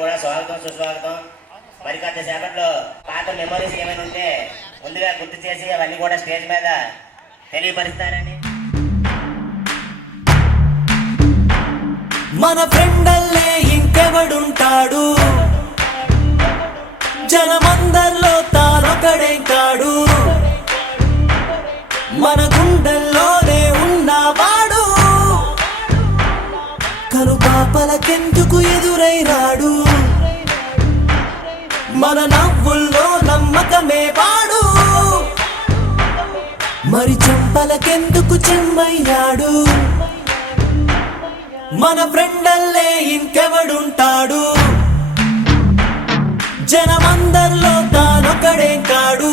కూడా స్వాగతం సుస్వాగతం. మరి కొద్ది సేపట్లో పాత మెమరీస్ ఏమైనా ఉంటే ముందుగా గుర్తు చేసి అవన్నీ కూడా స్టేజ్ మీద తెలియపరుస్తారని. మన ఫ్రెండల్లే ఇంకెవడుంటాడు, జనమందరిలో తానొకడే కాడు, మన గుండెల్లోనే ఉన్నవాడు, కను పాపలకెందుకు ఎదురై రాడు, మన నవ్వుల్లో నమ్మకమే వాడు, మరి చెంపలకెందుకు చెమ్మయ్యాడు. మన ఫ్రెండల్లే ఇంకెవడుంటాడు, జనమందరిలో తానొకడే కాడు,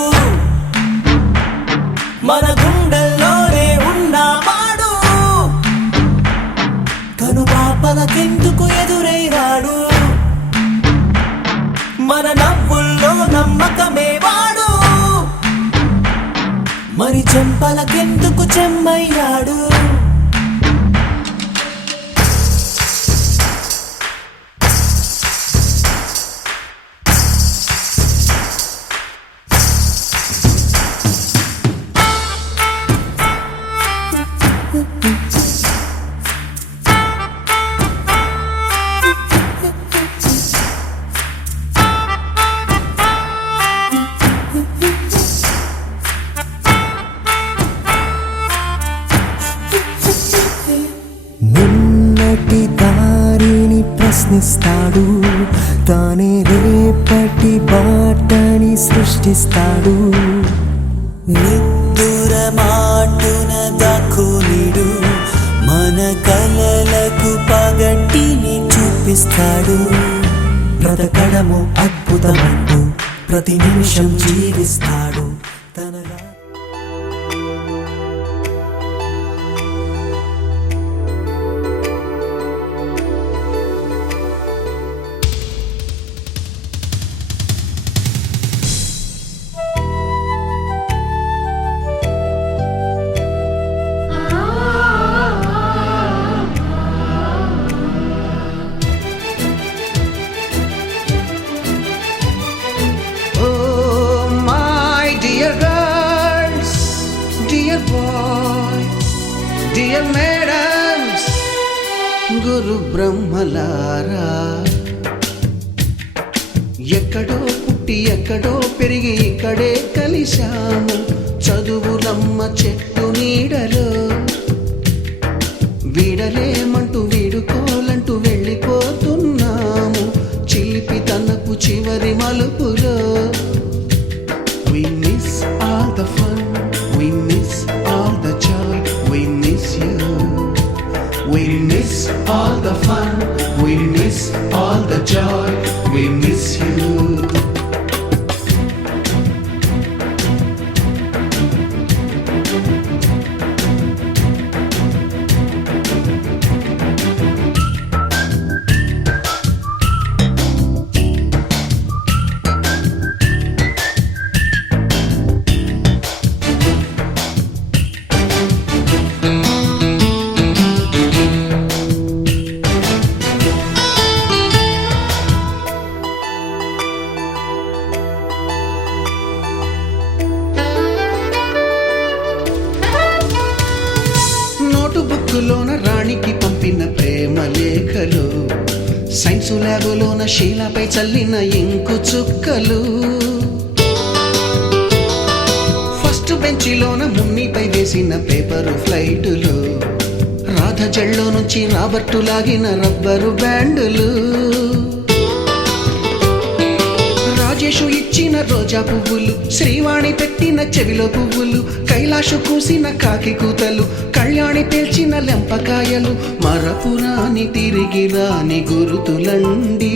మన గుండెల్లోనే ఉన్నవాడు, కను పాపలకెందుకు ఎదురై రాడు, మన నవ్వుల్లో నమ్మకమే వాడు, మరి చెంపలకెందుకు చెమ్మయ్యాడు. నిన్నటి దారిని ప్రశ్నిస్తాడు, తానే రేపటి బాటని సృష్టిస్తాడు, నిద్దుర మాటున దాక్కునిడు, మన కలలకు పగటిని చూపిస్తాడు, బ్రతకడము అద్భుతమంటూ ప్రతి నిమిషం జీవిస్తాడు తనలా. డియర్ మేడమ్స్, గురు బ్రహ్మలారా, ఎక్కడో పుట్టి ఎక్కడో పెరిగి ఇక్కడే కలిశాము, చదువులమ్మ చెట్టు నీడలో, వీడలేమంటూ వీడుకోలంటూ వెళ్ళిపోతున్నాము, చిలిపి తనపు చివరి మలుపులో. We miss all the fun, we miss all the joy, we miss you. We miss all the fun, we miss all the joy, we miss you. బుక్కులోన రాణికి పంపిన ప్రేమ లేఖలు, సైన్సు ల్యాబులోన శీలపై చల్లిన ఇంకు చుక్కలు, ఫస్ట్ బెంచిలోన మున్నిపై వేసిన పేపరు ఫ్లైటులు, రాధ జల్లో నుంచి రాబర్టు లాగిన rubber బ్యాండులు, Rajesh ఇచ్చిన రోజా పువ్వులు, శ్రీవాణి పెట్టిన చెవిలో పువ్వులు, కైలాషు కూసిన కాకి కూతలు, కళ్యాణి పేల్చిన లెంపకాయలు, మరపురాని తిరిగి రాని గురుతులండి,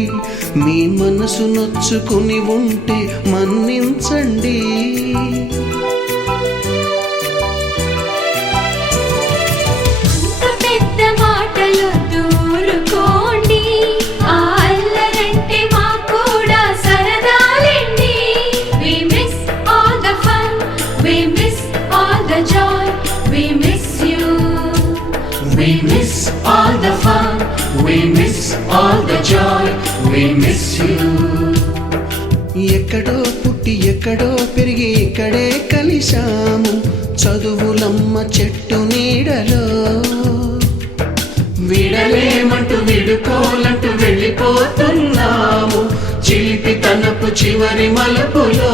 మీ మనసు నొచ్చుకుని ఉంటే మన్నించండి. We miss all the fun, we miss all the joy, we we miss you. ఎక్కడో పుట్టి ఎక్కడో పెరిగి ఇక్కడే కలిశాము చదువులమ్మ చెట్టు నీడలో. విడలేమంటూ విడుకోలంటూ వెళ్ళిపోతున్నాము చిలిపి తనపు చివరి మలుపులో.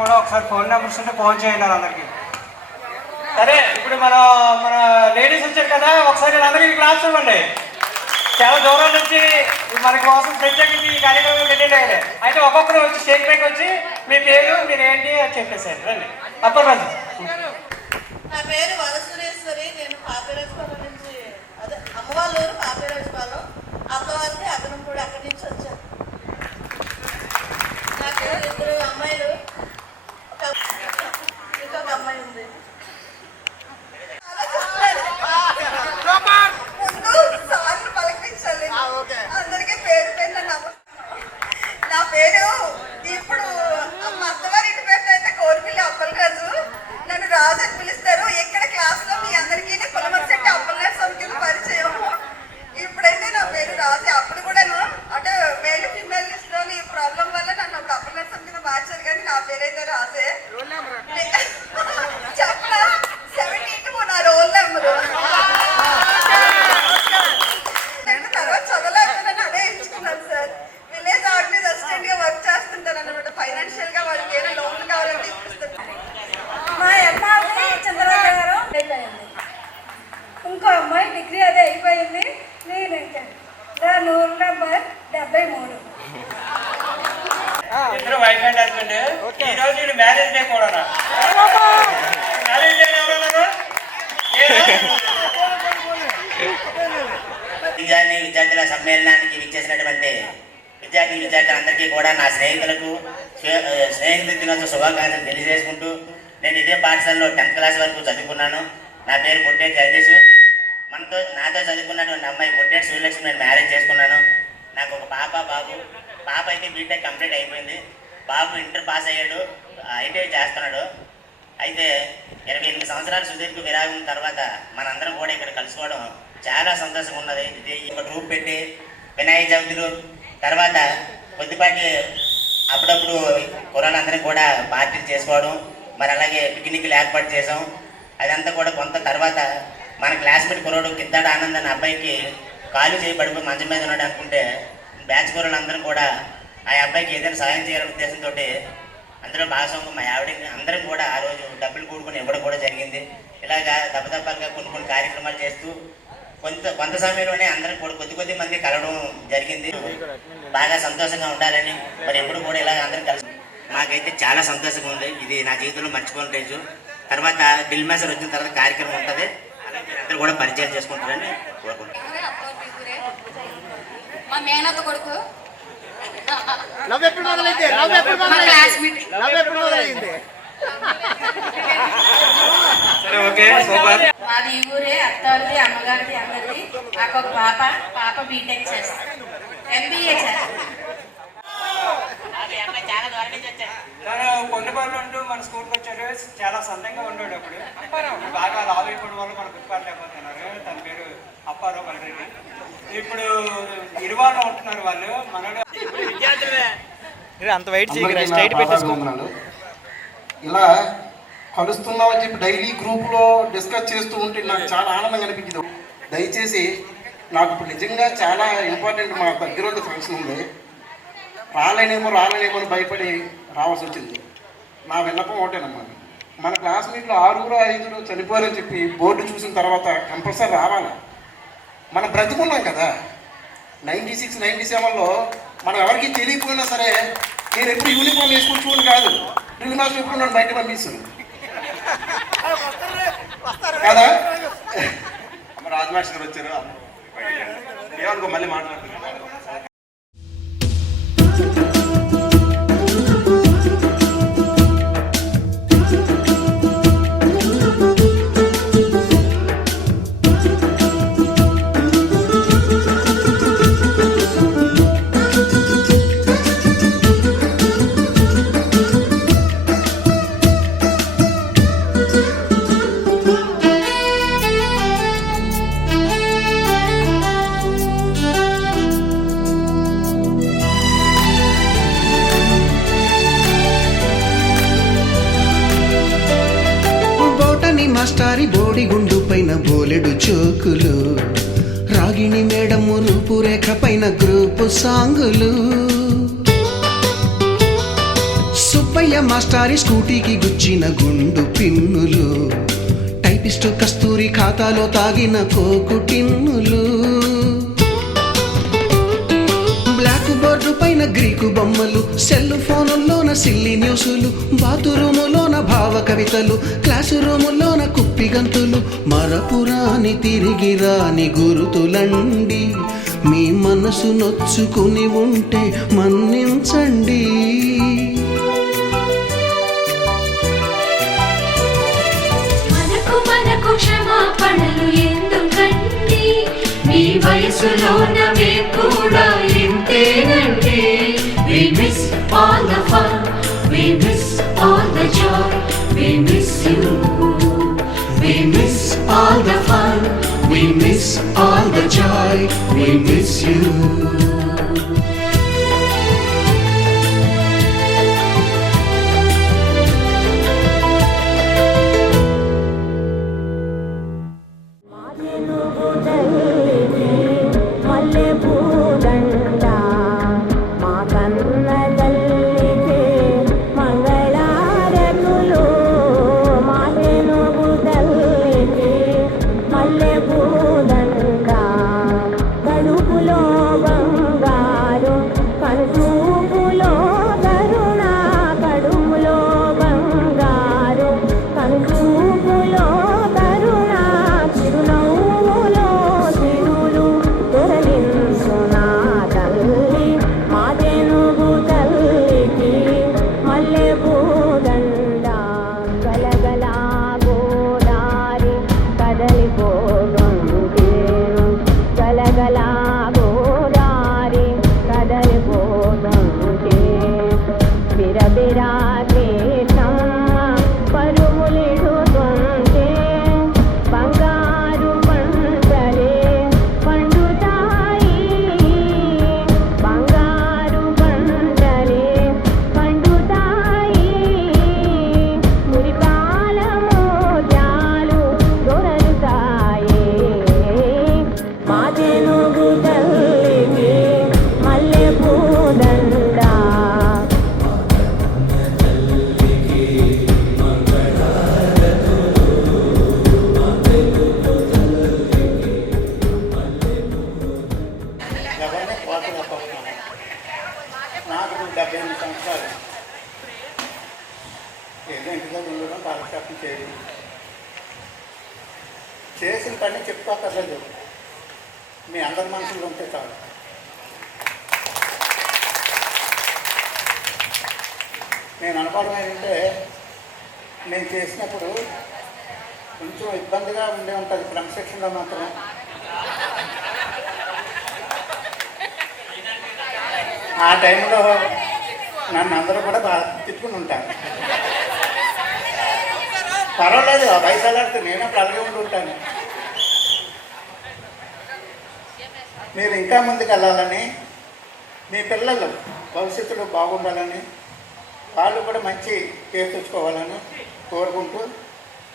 కూడా ఒకసారి ఫోన్ నెంబర్స్ ఉంటే ఫోన్ చేయండి అందరికి. సరే, ఇప్పుడు మన లేడీస్ వచ్చారు కదా, ఒకసారి అందరికీ క్లాస్ ఇవ్వండి. చాలా దూరం నుంచి మన కోసం ప్రత్యేకించి ఈ కార్యక్రమం అటెండ్ అయ్యారు. అయితే ఒక్కొక్కరు వచ్చి స్టేజ్ పైకి వచ్చి మీ పేరు మీరు ఏంటి అని చెప్పేసారు. రండి. అప్పరాజు. నా పేరు వరసురేశ్వరి. నేను పాపేరాజుపాలెం నుంచి, అదే అమ్మవాళ్ళ ఊరు పాపేరాజుపాలెం, అత్తవారికి అతను కూడా అక్కడి నుంచి వచ్చాను. నాకు 2 అమ్మాయిలు, ఇంకొక అమ్మాయి ఉంది. ముందు సార్లు పలకరించాలి అందరికీ పేరు పేరు. నా పేరు ఇప్పుడు మా అత్తవారింటి పేరు అయితే కోరిపిల్లి అప్పలరాజు. నన్ను రాజు అని పిలుస్తారు. ఇక్కడ క్లాస్ లో మీ అందరికీ పొలమర్శెట్టి అప్పలరాజు స్వామికి పరిచయం. ఇప్పుడైతే నా పేరు రాజు. అప్పుడు కూడాను అంటే మేల్ ఫిమేల్ లిస్ట్ లోని ప్రాబ్లం వల్ల నన్ను అప్పుడు అప్పలరాజు స్వామి కింద మార్చారు, కానీ నా పేరైతే రాజే. చెప్పనా 72 నా రోల్ నెంబరు. నేను తర్వాత చదవలేకపోయినా అదే ఎంచుకున్నాను సార్. విలేజ్ ఆర్గనైజ్ అసిస్టెంట్ గా వర్క్ చేస్తుంటాను అన్నమాట. ఫైనాన్షియల్ గా వాళ్ళకి ఏదో లోన్ కావాలంటే ఇప్పిస్తాను. మా అమ్మాయి చంద్రబాబు గారు అయిపోయింది, ఇంకో అమ్మాయి డిగ్రీ అదే అయిపోయింది. నేను రూల్ నెంబర్ 73. ఇద్దరు వైఫ్ అండ్ హస్బెండ్. ఈ రోజు ఇది మ్యారేజ్ డే కూడా. మ్యారేజ్ డే ఎవరన్నారు? విద్యార్థుల సమ్మేళనానికి విచ్చేసినటువంటి విద్యార్థులందరికీ కూడా నా స్నేహితులకు స్నేహితుల దినోత్సవ శుభాకాంక్షలు తెలియజేసుకుంటూ, నేను ఇదే పాఠశాలలో 10th క్లాస్ వరకు చదువుకున్నాను. నా పేరు పొట్టేటి జగదీష్. నాతో చదువుకున్నటువంటి అమ్మాయి పొట్టేటి శ్రీలక్ష్మి నేను మ్యారేజ్ చేసుకున్నాను. నాకు ఒక బాబు. పాప అయితే బీటెక్ కంప్లీట్ అయిపోయింది. బాబు ఇంటర్ పాస్ అయ్యాడు, ఐటీఐ చేస్తున్నాడు. అయితే 28 సంవత్సరాల సుదీర్ఘ విరాగం తర్వాత మనందరం కూడా ఇక్కడ కలుసుకోవడం చాలా సంతోషంగా ఉన్నది. ఇది ఒక గ్రూప్ పెట్టి వినాయక చవితులు తర్వాత కొద్దిపాటి అప్పుడప్పుడు కుర్రాళ్ళందరం కూడా పార్టీలు చేసుకోవడం, మరి అలాగే పిక్నిక్లు ఏర్పాటు చేసాం. అదంతా కూడా కొంత తర్వాత మన క్లాస్మేట్ కుర్రాడు కిందాడ ఆనంద్ అనే అబ్బాయికి కాలు చేయబడిపోయి మంచం మీద ఉన్నాడు అనుకుంటే, బ్యాచ్ కుర్రాళ్ళందరం కూడా ఆ అబ్బాయికి ఏదైనా సాయం చేయాలనే ఉద్దేశంతో అందులో భాగస్వామ్యం మా ఆవిడ అందరం కూడా ఆ రోజు డబ్బులు కూడుకుని ఇవ్వడం కూడా జరిగింది. ఇలాగా దెబ్బదెబ్బలుగా కొన్ని కార్యక్రమాలు చేస్తూ కొంత సమయంలోనే అందరం కూడా కొద్ది మంది కలవడం జరిగింది. బాగా సంతోషంగా ఉండాలని మరి ఎప్పుడు కూడా ఇలా అందరం కలిసి మాకైతే చాలా సంతోషంగా ఉంది. ఇది నా జీవితంలో మర్చిపోని రోజు. తర్వాత దిల్ మేసర్ వచ్చిన తర్వాత కార్యక్రమం ఉంటుంది, అందరూ కూడా పరిచయం చేసుకుంటారని కోరుకుంటున్నాను. మా మేనత్త కొడుకు మాది ఈ ఊరే, అత్తవారిది అమ్మగారిది అందరిది. నాకు ఒక పాప బీటెక్ చేస్తాను, MBA చేస్తాను. కొండపల్లి ఉంటూ మన స్కూల్కి వచ్చాడు. చాలా సందంగా ఉన్నాడు. అప్పుడు బాగా లావు అయిపోవడం వల్ల మన గుర్తుపట్టలేకపోతున్నారు. తన పేరు అప్పారావు బలరెడ్డి. ఇప్పుడు ఇరువాలో ఉంటున్నారు వాళ్ళు. మనడు అంత వెయిట్ స్ట్రైట్ పెట్టేసుకున్నాను. ఇలా కలుస్తున్నామని చెప్పి డైలీ గ్రూప్లో డిస్కస్ చేస్తూ ఉంటే నాకు చాలా ఆనందంగా అనిపించింది. దయచేసి నాకు ఇప్పుడు నిజంగా చాలా ఇంపార్టెంట్, మా దగ్గర ఫంక్షన్ ఉంది, రాలేనేమో అని భయపడి రావాల్సి వచ్చింది. నా విన్నపం ఒకటేనమ్మా, మన క్లాస్మేట్లో 6 చనిపోయారని చెప్పి బోర్డు చూసిన తర్వాత కంపల్సరీ రావాలి. మనం బ్రతుకున్నాం కదా, 96, 97లో మనం ఎవరికి తెలియకపోయినా సరే నేను ఎప్పుడు యూనిఫామ్ వేసుకొచ్చుకోని కాదు, డ్రిల్ మాస్టర్ ఎప్పుడు నన్ను బయట పంపిస్తాను కదా. రాజమాస్టర్ గారు వచ్చారు, ఏమనుకో మళ్ళీ మాట్లాడుతున్నారు. మాస్టారి బోడిగుండు పైన బోలెడు చోకులు, రాగిణి మేడము రూపురేఖ పైన గ్రూపు సాంగులు, సుబ్బయ్య మాస్టారి స్కూటీకి గుచ్చిన గుండు పిన్నులు, టైపిస్టు కస్తూరి ఖాతాలో తాగిన కోకు టిన్నులు, బ్లాక్ బోర్డు పైన గ్రీకు బొమ్మలు, సెల్ ఫోనుల్లోన సిల్లి న్యూసులు, బాతురూములోన భావ కవితలు, క్లాసు రూములోన కుప్పి గంతులు, మరపురాని తిరిగి రాని గురుతులండి, మీ మనసు నొచ్చుకుని ఉంటే మన్నించండి. మనకు క్షమాపణలు ఎందుకండి, మీ వయసులోన మేము కూడా ఇంతేనండి. We miss all the fun, we miss all the joy, we miss you. We miss all the fun, we miss all the joy, we miss you. నాకు 78 సంవత్సరాలు, ఏదో ఇంటిలో ఉండడం, కాలక్షేపం చేయడం, చేసిన పని చెప్పుకోకర్లేదు, మీ అందరి మనుషులు ఉంటే చాలు. నేను అనుకోవడం ఏంటంటే, నేను చేసినప్పుడు కొంచెం ఇబ్బందిగా ఉండే ఉంటుంది క్రమశిక్షణలో మాత్రం. ఆ టైంలో నన్ను అందరూ కూడా బాగా తిట్టుకుని ఉంటారు. పర్వాలేదు, ఆ వయసు అలాంటి నేను అప్పుడు అలాగే ఉండి ఉంటాను. మీరు ఇంకా ముందుకు వెళ్ళాలని, మీ పిల్లలు భవిష్యత్తులో బాగుండాలని, వాళ్ళు కూడా మంచి కేర్ తెచ్చుకోవాలని కోరుకుంటూ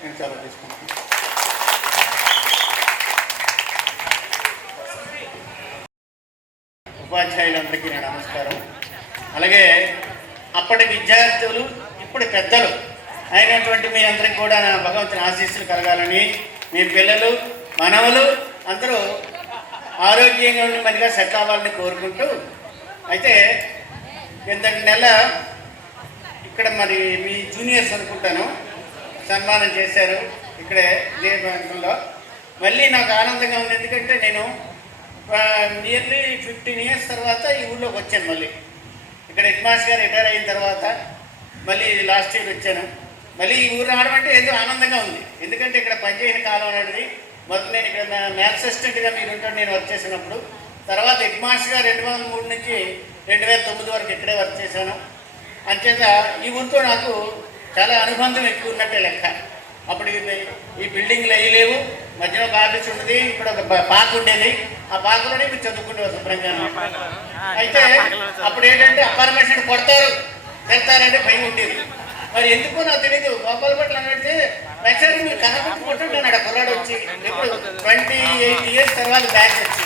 నేను సెలవు తీసుకుంటాను. ఉపాధ్యాయులందరికీ నా నమస్కారం. అలాగే అప్పటి విద్యార్థులు, ఇప్పుడు పెద్దలు అయినటువంటి మీ అందరికీ కూడా నా భగవంతుని ఆశీస్సులు కలగాలని, మీ పిల్లలు మనవలు అందరూ ఆరోగ్యంగా ఉండి మరిగా సెట్ అవ్వాలని కోరుకుంటూ, అయితే కిందటి నెల ఇక్కడ మరి మీ జూనియర్స్ అనుకుంటాను సన్మానం చేశారు ఇక్కడే ఇదే ప్రాంతంలో. మళ్ళీ నాకు ఆనందంగా ఉంది, ఎందుకంటే నేను నియర్లీ 15 years తర్వాత ఈ ఊళ్ళోకి వచ్చాను. మళ్ళీ ఇక్కడ హెడ్ మాస్టర్ గారు రిటైర్ అయిన తర్వాత మళ్ళీ లాస్ట్ ఇయర్ వచ్చాను. మళ్ళీ ఈ ఊరు రావడం అంటే ఏదో ఆనందంగా ఉంది, ఎందుకంటే ఇక్కడ పనిచేయని కాలం అనేది మొదలు నేను ఇక్కడ మ్యాథ్స్ అసిస్టెంట్గా మీరుంటే నేను వర్క్ చేసినప్పుడు, తర్వాత హెడ్ మాస్టర్గా 2003 నుంచి 2009 వరకు ఇక్కడే వర్క్ చేశాను. అంచేత ఈ ఊరితో నాకు చాలా అనుబంధం ఎక్కువ ఉన్నట్టే లెక్క. అప్పుడు ఈ బిల్డింగ్లు అవి లేవు, మధ్యలో ఒక ఆఫీస్ ఉండేది, ఇక్కడ ఒక పాక ఉండేది, ఆ పాకలోనే మీరు చదువుకుంటారు శుభ్రంగా. అయితే అప్పుడు ఏంటంటే అపార్ట్మెంట్ కొడతారు వెళ్తారంటే భయం ఉండేది. మరి ఎందుకో నాకు తెలియదు, గోపాల పట్ల అంటే యాక్చువల్లీ మీరు కనపడి కొట్టుంటున్నాడు ఆ కుర్రాడు వచ్చి, ఎప్పుడు 28 years తర్వాత బ్యాక్ వచ్చి.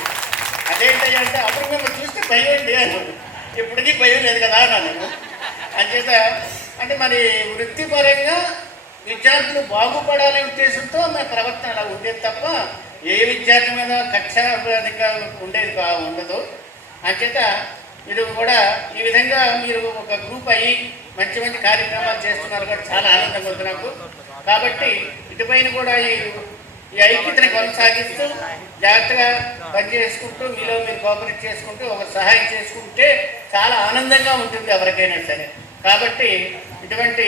అదేంటంటే అప్పుడు మేము చూస్తే భయం ఏంటి అని, ఇప్పటికీ భయం లేదు కదా అన్నాను. అంచేత అంటే మరి వృత్తిపరంగా విద్యార్థులు బాగుపడాలనే ఉద్దేశంతో మా ప్రవర్తన అలా ఉండేది తప్ప ఏ విద్యార్థి మీద కక్షాధికంగా ఉండేది ఉండదు. అంచేత మీరు కూడా ఈ విధంగా మీరు ఒక గ్రూప్ అయ్యి మంచి మంచి కార్యక్రమాలు చేస్తున్నారు కూడా చాలా ఆనందంగా ఉంది నాకు. కాబట్టి ఇటుపైన కూడా ఈ ఐక్యతని కొనసాగిస్తూ జాగ్రత్తగా పనిచేసుకుంటూ మీలో మీరు కోఆపరేట్ చేసుకుంటూ ఒక సహాయం చేసుకుంటే చాలా ఆనందంగా ఉంటుంది ఎవరికైనా సరే. కాబట్టి ఇటువంటి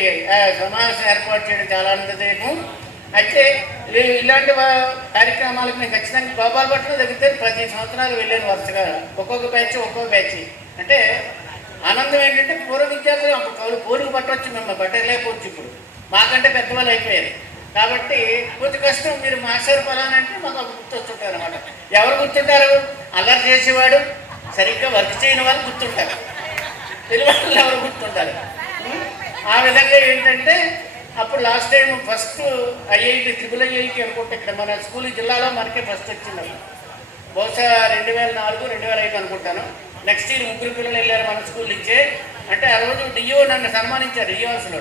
సమావేశం ఏర్పాటు చేయడం చాలా ఆనందదాయకం. అయితే ఇలాంటి కార్యక్రమాలకు నేను ఖచ్చితంగా గోపాలపట్నం దగ్గర 10 సంవత్సరాలు వెళ్ళాను వరుసగా, ఒక్కొక్క బ్యాచ్ అంటే ఆనందం ఏంటంటే పూర్వ విద్యార్థులు అప్పుడు పోలికి పట్టవచ్చు, మిమ్మల్ని పట్టలేకపోవచ్చు, ఇప్పుడు మాకంటే పెద్దవాళ్ళు అయిపోయారు. కాబట్టి కొంచెం కష్టం, మీరు మాస్టర్ పలానంటే మాకు గుర్తొస్తుంటారు అనమాట. ఎవరు గుర్తుంటారు? అల్లరి చేసేవాడు, సరిగ్గా వర్క్ చేయని వాళ్ళు గుర్తుంటారు, తెలియని ఎవరు గుర్తుంటారు. ఆ విధంగా ఏంటంటే అప్పుడు last time first IIT IIIT అనుకుంటే ఇక్కడ మన స్కూల్ జిల్లాలో మనకే ఫస్ట్ వచ్చింది. బహుశా 2004, 2005 అనుకుంటాను. నెక్స్ట్ ఇయర్ 3 పిల్లలు వెళ్ళారు మన స్కూల్ నుంచే. అంటే ఆ రోజు డిఓ నన్ను సన్మానించారు, డిఓస్లో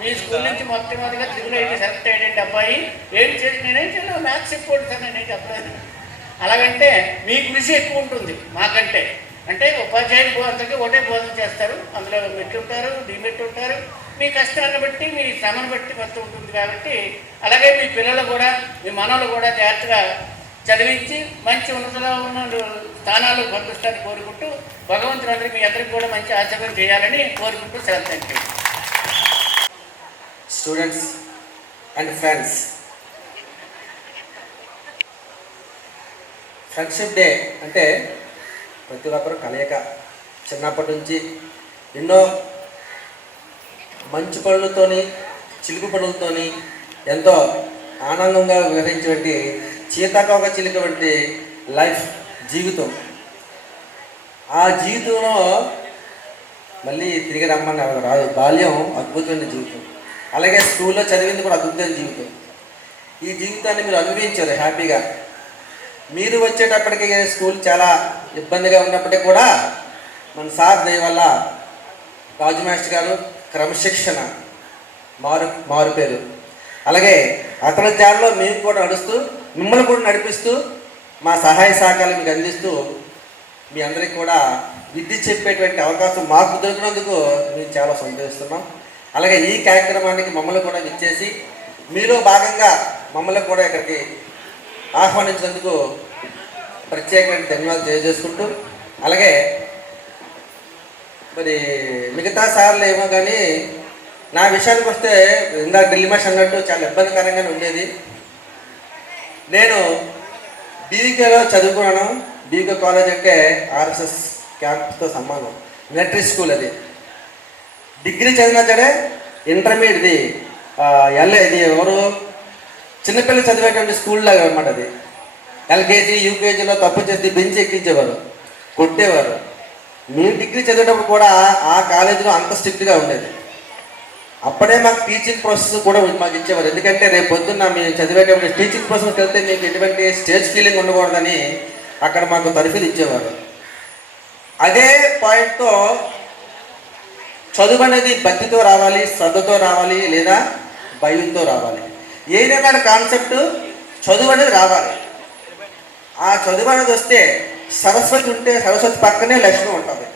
మీ స్కూల్ నుంచి మొట్టమొదటిగా IIIT సెలెక్ట్ అయ్యేంటి అబ్బాయి, ఏం చేసి నేనేం చేయలేదు, మ్యాథ్స్ చెప్పండి సార్, నేనేం చెప్పలేదు. అలాగంటే మీ కృషి ఎక్కువ ఉంటుంది మాకంటే. అంటే ఉపాధ్యాయులు అందరికీ ఒకటే బోధన చేస్తారు, అందులో మెట్టు ఉంటారు, డిమెట్టు ఉంటారు, మీ కష్టాన్ని బట్టి మీ శ్రమను బట్టి మొత్తం ఉంటుంది. కాబట్టి అలాగే మీ పిల్లలు కూడా మీ మనవలు కూడా జాగ్రత్తగా చదివించి మంచి ఉన్నతలో ఉన్న స్థానాలు పంపిస్తారని కోరుకుంటూ భగవంతుడు అందరికీ మీ అందరికీ కూడా మంచి ఆచరణ చేయాలని కోరుకుంటూ thank you. Students and friends, friendship day అంటే ప్రతి ఒక్కరు కలయిక. చిన్నప్పటి నుంచి ఎన్నో మంచి పనులతోని చిలుకు పనులతోని ఎంతో ఆనందంగా వివరించేటువంటి చీతాకోక చిలుక వంటి లైఫ్ జీవితం. ఆ జీవితంలో మళ్ళీ తిరిగి రమ్మని రాదు. బాల్యం అద్భుతమైన జీవితం, అలాగే స్కూల్లో చదివింది కూడా అద్భుతమైన జీవితం. ఈ జీవితాన్ని మీరు అనుభవించారు హ్యాపీగా. మీరు వచ్చేటప్పటికి స్కూల్ చాలా ఇబ్బందిగా ఉన్నప్పటికీ కూడా మన సార్ దయ వల్ల రాజు మాస్టర్ గారు క్రమశిక్షణ మారు పేరు, అలాగే అతని దారిలో మేము కూడా నడుస్తూ మిమ్మల్ని కూడా నడిపిస్తూ మా సహాయ సహకారాలు మీకు అందిస్తూ మీ అందరికీ కూడా విద్య చెప్పేటువంటి అవకాశం మాకు దొరికినందుకు మేము చాలా సంతోషిస్తున్నాం. అలాగే ఈ కార్యక్రమానికి మమ్మల్ని కూడా ఇచ్చేసి మీలో భాగంగా మమ్మల్ని కూడా ఇక్కడికి ఆహ్వానించినందుకు ప్రత్యేకమైన ధన్యవాదాలు తెలియజేసుకుంటూ, అలాగే మరి మిగతా సార్లు ఏమో కానీ నా విషయానికి వస్తే ఇందాక ఢిల్లీ మాస్టర్ అన్నట్టు చాలా ఇబ్బందికరంగానే ఉండేది. నేను బీవీకేలో చదువుకున్నాను. బీవీకే కాలేజ్ అంటే ఆర్ఎస్ఎస్ క్యాంప్స్తో సంబంధం, మిలిటరీ స్కూల్. అది డిగ్రీ చదివినా సరే ఇంటర్మీడియట్ది ఇది ఎవరు చిన్నపిల్లలు చదివేటువంటి స్కూల్ లాగా అనమాట. అది ఎల్కేజీ యూకేజీలో తప్పు చేసి బెంచ్ ఎక్కించేవారు, కొట్టేవారు. మేము డిగ్రీ చదివేటప్పుడు కూడా ఆ కాలేజీలో అంత స్ట్రిక్ట్గా ఉండేది. అప్పుడే మాకు టీచింగ్ ప్రాసెస్ కూడా మాకు ఇచ్చేవారు, ఎందుకంటే రేపు పొద్దున్న మేము చదివేటప్పుడు టీచింగ్ ప్రాసెస్కి వెళ్తే మీకు ఎటువంటి స్టేజ్ ఫీలింగ్ ఉండకూడదని అక్కడ మాకు తరఫీలు ఇచ్చేవారు. అదే పాయింట్తో చదువు అనేది భక్తితో రావాలి, శ్రద్ధతో రావాలి, లేదా భయంతో రావాలి. ఏదైనా కాన్సెప్ట్ చదువు అనేది రావాలి. ఆ చదువు అనేది వస్తే సరస్వతి ఉంటే సరస్వతి పక్కనే లక్ష్మి ఉంటుంది.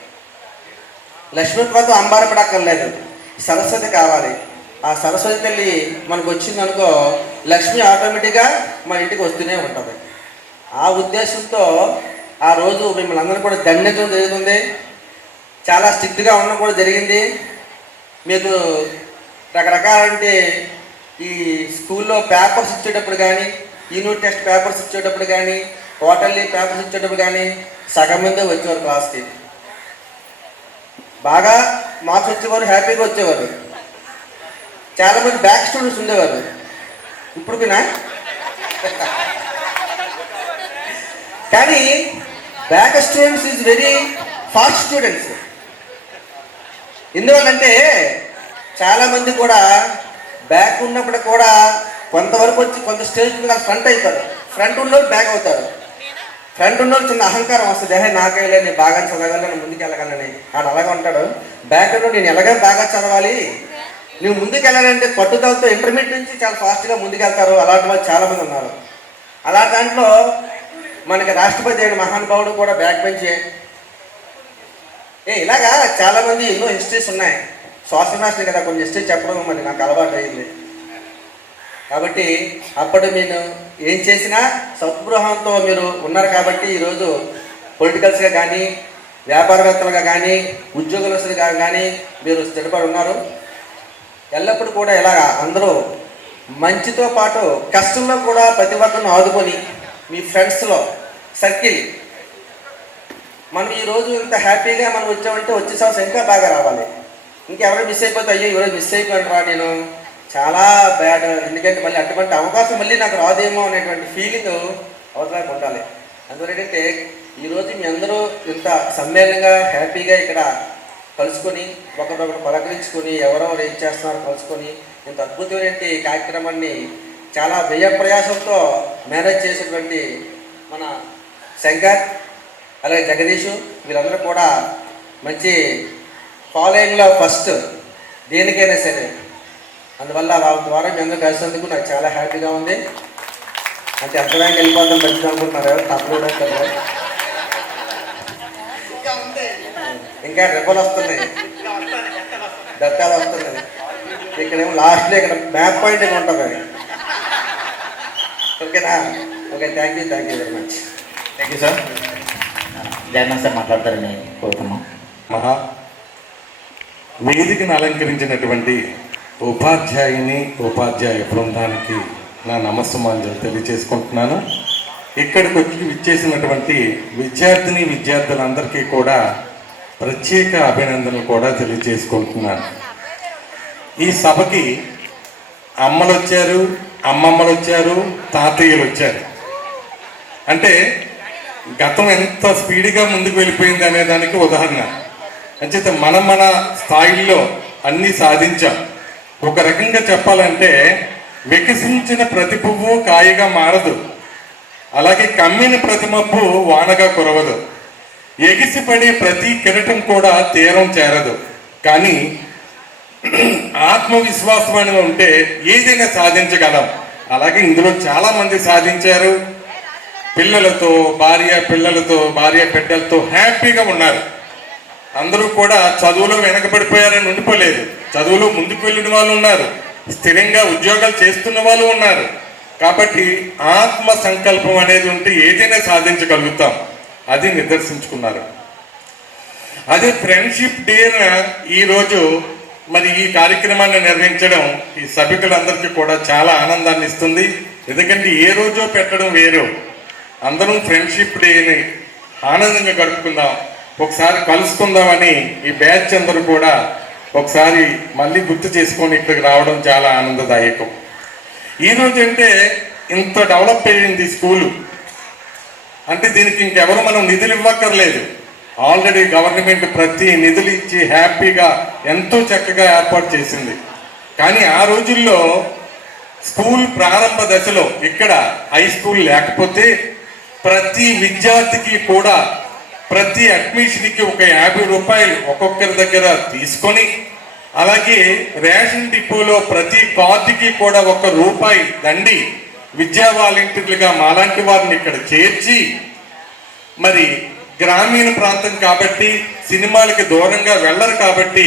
లక్ష్మి కోసం అంబారపడక్కర్లేదు, సరస్వతి కావాలి. ఆ సరస్వతి తల్లి మనకు వచ్చిందనుకో లక్ష్మి ఆటోమేటిక్గా మన ఇంటికి వస్తూనే ఉంటుంది. ఆ ఉద్దేశంతో ఆ రోజు మిమ్మల్ని అందరూ కూడా దండించడం జరుగుతుంది. చాలా స్ట్రిక్ట్గా ఉండడం కూడా జరిగింది. మీకు రకరకాలంటే ఈ స్కూల్లో పేపర్స్ ఇచ్చేటప్పుడు కానీ, యూనిట్ టెస్ట్ పేపర్స్ ఇచ్చేటప్పుడు కానీ, క్వార్టర్లీ పేపర్స్ ఇచ్చేటప్పుడు కానీ సగం మందే వచ్చేవారు క్లాస్కి. బాగా మార్క్స్ వచ్చేవారు, హ్యాపీగా వచ్చేవారు. చాలామంది బ్యాక్ స్టూడెంట్స్ ఉండేవారు. ఇప్పుడుకినా కానీ back students is very fast students. ఎందువల్లంటే చాలామంది కూడా బ్యాక్ ఉన్నప్పుడు కూడా కొంతవరకు వచ్చి కొంత స్టేజ్ మీద ఫ్రంట్ అవుతారు. ఫ్రంట్ ఉన్నోళ్ళు బ్యాక్ అవుతారు. ఫ్రంట్ ఉన్నోళ్ళు చిన్న అహంకారం వస్తుంది, నాకేలే నేను బాగా చదవగలను, ముందుకు వెళ్ళగలని. ఆడు అలాగే ఉంటాడు. బ్యాక్ ఉన్నోడు నేను ఎలాగో బాగా చదవాలి, నువ్వు ముందుకు వెళ్ళాలంటే పట్టుదలతో ఇంటర్మీడియట్ నుంచి చాలా ఫాస్ట్గా ముందుకెళ్తారు. అలాంటి వాళ్ళు చాలామంది ఉన్నారు. అలా దాంట్లో మనకి రాష్ట్రపతి అయిన మహానుభావుడు కూడా బ్యాక్ బెంచే. ఇలాగా చాలామంది ఎన్నో హిస్టరీస్ ఉన్నాయి. సోషల్ మాస్టర్ కదా, కొన్ని హిస్టరీ చెప్పడం మరి నాకు అలవాటు అయింది. కాబట్టి అప్పటి నేను ఏం చేసినా సద్గృహంతో మీరు ఉన్నారు కాబట్టి ఈరోజు పొలిటికల్స్గా కానీ, వ్యాపారవేత్తలుగా కానీ, ఉద్యోగస్తులుగా కానీ మీరు స్థిరపడి ఉన్నారు. ఎల్లప్పుడూ కూడా ఇలాగా అందరూ మంచితో పాటు కష్టంలో కూడా ప్రతి ఒక్కరిని ఆదుకొని మీ ఫ్రెండ్స్లో సర్కిల్ మనం ఈరోజు ఇంత హ్యాపీగా మనం వచ్చామంటే వచ్చే సంవత్సరం ఇంకా బాగా రావాలి. ఇంకెవరు మిస్ అయిపోతే అయ్యో ఈరోజు మిస్ అయిపోయినరా నేను చాలా బ్యాడ్, ఎందుకంటే మళ్ళీ అటువంటి అవకాశం మళ్ళీ నాకు రాదేమో అనేటువంటి ఫీలింగ్ అవతలకు ఉండాలి. అందువల్ల ఏంటంటే ఈరోజు మీ అందరూ ఇంత సమ్మేళనంగా హ్యాపీగా ఇక్కడ కలుసుకొని ఒకరినొకరు పలకరించుకొని ఎవరెవరు ఏం చేస్తున్నారో కలుసుకొని ఇంత అద్భుతమైన కార్యక్రమాన్ని చాలా వ్యయ ప్రయాసంతో మేనేజ్ చేసినటువంటి మన శంకర్ అలాగే జగదీష్ వీళ్ళందరూ కూడా మంచి ఫాలోయింగ్లో ఫస్ట్ దేనికైనా సరే. అందువల్ల వాళ్ళ ద్వారా మీ అందరూ కలిసినందుకు నాకు చాలా హ్యాపీగా ఉంది. అంటే అంతదానికి వెళ్ళిపోతాం మంచిది అనుకుంటున్నారు, తప్పకుండా కదా. ఇంకా రెబ్బలు వస్తున్నాయి, దత్తాలు వస్తున్నాయి. ఇక్కడేమో లాస్ట్లో ఇక్కడ మ్యాప్ పాయింట్ ఉంటుంది. ఓకేనా? Okay, thank you very much. Thank you sir. Jagan sir మాట్లాడతారని కోరుతున్నాం. మహా వేదికను అలంకరించినటువంటి ఉపాధ్యాయ బృందానికి నా నమస్సమాంజలు తెలియజేసుకుంటున్నాను. ఇక్కడికి వచ్చి విచ్చేసినటువంటి విద్యార్థులందరికీ కూడా ప్రత్యేక అభినందనలు కూడా తెలియజేసుకుంటున్నాను. ఈ సభకి అమ్మలు వచ్చారు, అమ్మమ్మలు వచ్చారు, తాతయ్యలు వచ్చారు. అంటే గతం ఎంత స్పీడ్గా ముందుకు వెళ్ళిపోయింది అనే దానికి ఉదాహరణ. అంచేత మన స్థాయిల్లో అన్నీ సాధించాం. ఒక రకంగా చెప్పాలంటే వికసించిన ప్రతి పువ్వు కాయగా మారదు, అలాగే కమ్మిన ప్రతి మబ్బు వానగా కురవదు, ఎగిసిపడే ప్రతి కిరటం కూడా తీరం చేరదు. కానీ ఆత్మవిశ్వాసం అనేది ఉంటే ఏదైనా సాధించగలం. అలాగే ఇందులో చాలా మంది సాధించారు. పిల్లలతో భార్య బిడ్డలతో హ్యాపీగా ఉన్నారు. అందరూ కూడా చదువులో వెనకబడిపోయారని ఉండిపోలేదు. చదువులో ముందుకు వెళ్ళిన వాళ్ళు ఉన్నారు, స్థిరంగా ఉద్యోగాలు చేస్తున్న వాళ్ళు ఉన్నారు. కాబట్టి ఆత్మ సంకల్పం అనేది ఉంటే ఏదైనా సాధించగలుగుతాం, అది నిదర్శించుకున్నారు. అదే ఫ్రెండ్షిప్ డే ఈరోజు మరి ఈ కార్యక్రమాన్ని నిర్వహించడం ఈ సభికులందరికీ కూడా చాలా ఆనందాన్ని ఇస్తుంది. ఎందుకంటే ఏ రోజో పెట్టడం వేరు, అందరం ఫ్రెండ్షిప్ డేని ఆనందంగా గడుపుకుందాం, ఒకసారి కలుసుకుందామని ఈ బ్యాచ్ అందరూ కూడా ఒకసారి మళ్ళీ గుర్తు చేసుకొని ఇక్కడికి రావడం చాలా ఆనందదాయకం. ఈరోజు అంటే ఇంత డెవలప్ అయ్యింది స్కూలు అంటే దీనికి ఇంకెవరు మనం నిధులు ఇవ్వక్కర్లేదు. ఆల్రెడీ గవర్నమెంట్ ప్రతి నిధులు ఇచ్చి హ్యాపీగా ఎంతో చక్కగా ఏర్పాటు చేసింది. కానీ ఆ రోజుల్లో స్కూల్ ప్రారంభ దశలో ఇక్కడ హై స్కూల్ లేకపోతే ప్రతి విద్యార్థికి కూడా ప్రతి అడ్మిషన్కి ఒక 50 రూపాయలు ఒక్కొక్కరి దగ్గర తీసుకొని, అలాగే రేషన్ డిపోలో ప్రతి కార్డుకి కూడా 1 రూపాయి దండి విద్యా వాలంటీర్లుగా మాలాంటి వారిని ఇక్కడ చేర్చి మరి గ్రామీణ ప్రాంతం కాబట్టి సినిమాలకి దూరంగా వెళ్ళరు కాబట్టి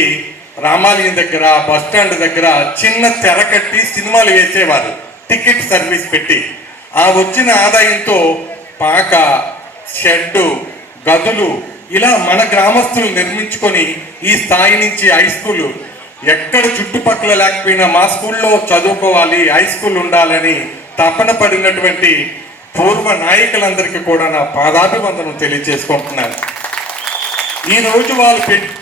రామాలయం దగ్గర బస్ స్టాండ్ దగ్గర చిన్న తెర కట్టి సినిమాలు వేసేవారు టికెట్ సర్వీస్ పెట్టి. ఆ వచ్చిన ఆదాయంతో పాక, షెడ్డు, గదులు ఇలా మన గ్రామస్తులు నిర్మించుకొని ఈ స్థాయి నుంచి హై స్కూల్ ఎక్కడ చుట్టుపక్కల లేకపోయినా మా స్కూల్లో చదువుకోవాలి, హై స్కూల్ ఉండాలని తపన పడినటువంటి పూర్వ నాయకులందరికీ కూడా నా పాదాభివందనం తెలియజేసుకుంటున్నాను. ఈ రోజు వాళ్ళు